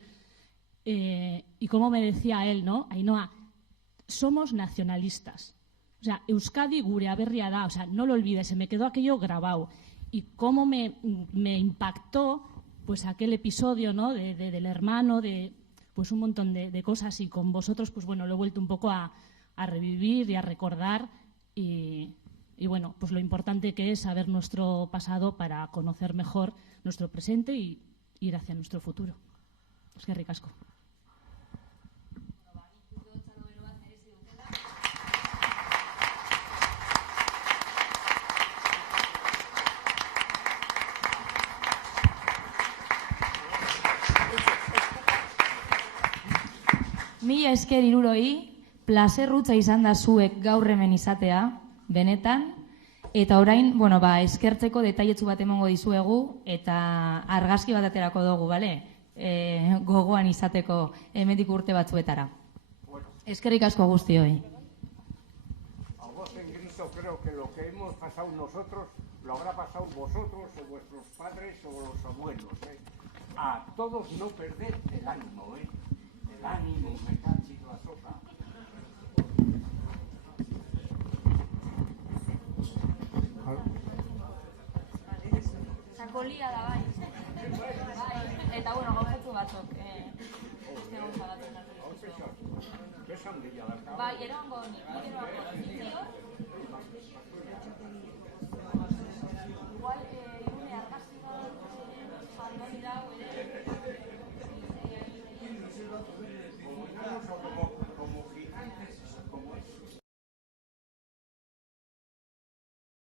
Y cómo me decía él, ¿no? Ainhoa, somos nacionalistas. O sea, Euskadi gure aberria da, o sea, no lo olvides, se me quedó aquello grabado. Y cómo me impactó pues aquel episodio, ¿no? del hermano, de pues un montón de cosas, y con vosotros pues bueno, lo he vuelto un poco a revivir y a recordar y bueno, pues lo importante que es saber nuestro pasado para conocer mejor nuestro presente y ir hacia nuestro futuro. Es que ricasco. Mila esker hiruroi, plazerrutza izan da zuek gaur hemen izatea, benetan, eta orain, eskertzeko detailetsu bat emango dizuegu, eta argazki bat aterako dugu, bale? Gogoan izateko hemendik urte batzuetara. Eskerrik asko guztioi. A voz en grito creo que lo que hemos pasado nosotros lo habrá pasado vosotros o vuestros padres o los abuelos. A todos no perder el ánimo, el ánimo, me cachi la sopa. Sakolia da bai. Eta gauzetzu batzuk. Bai, eroango nik.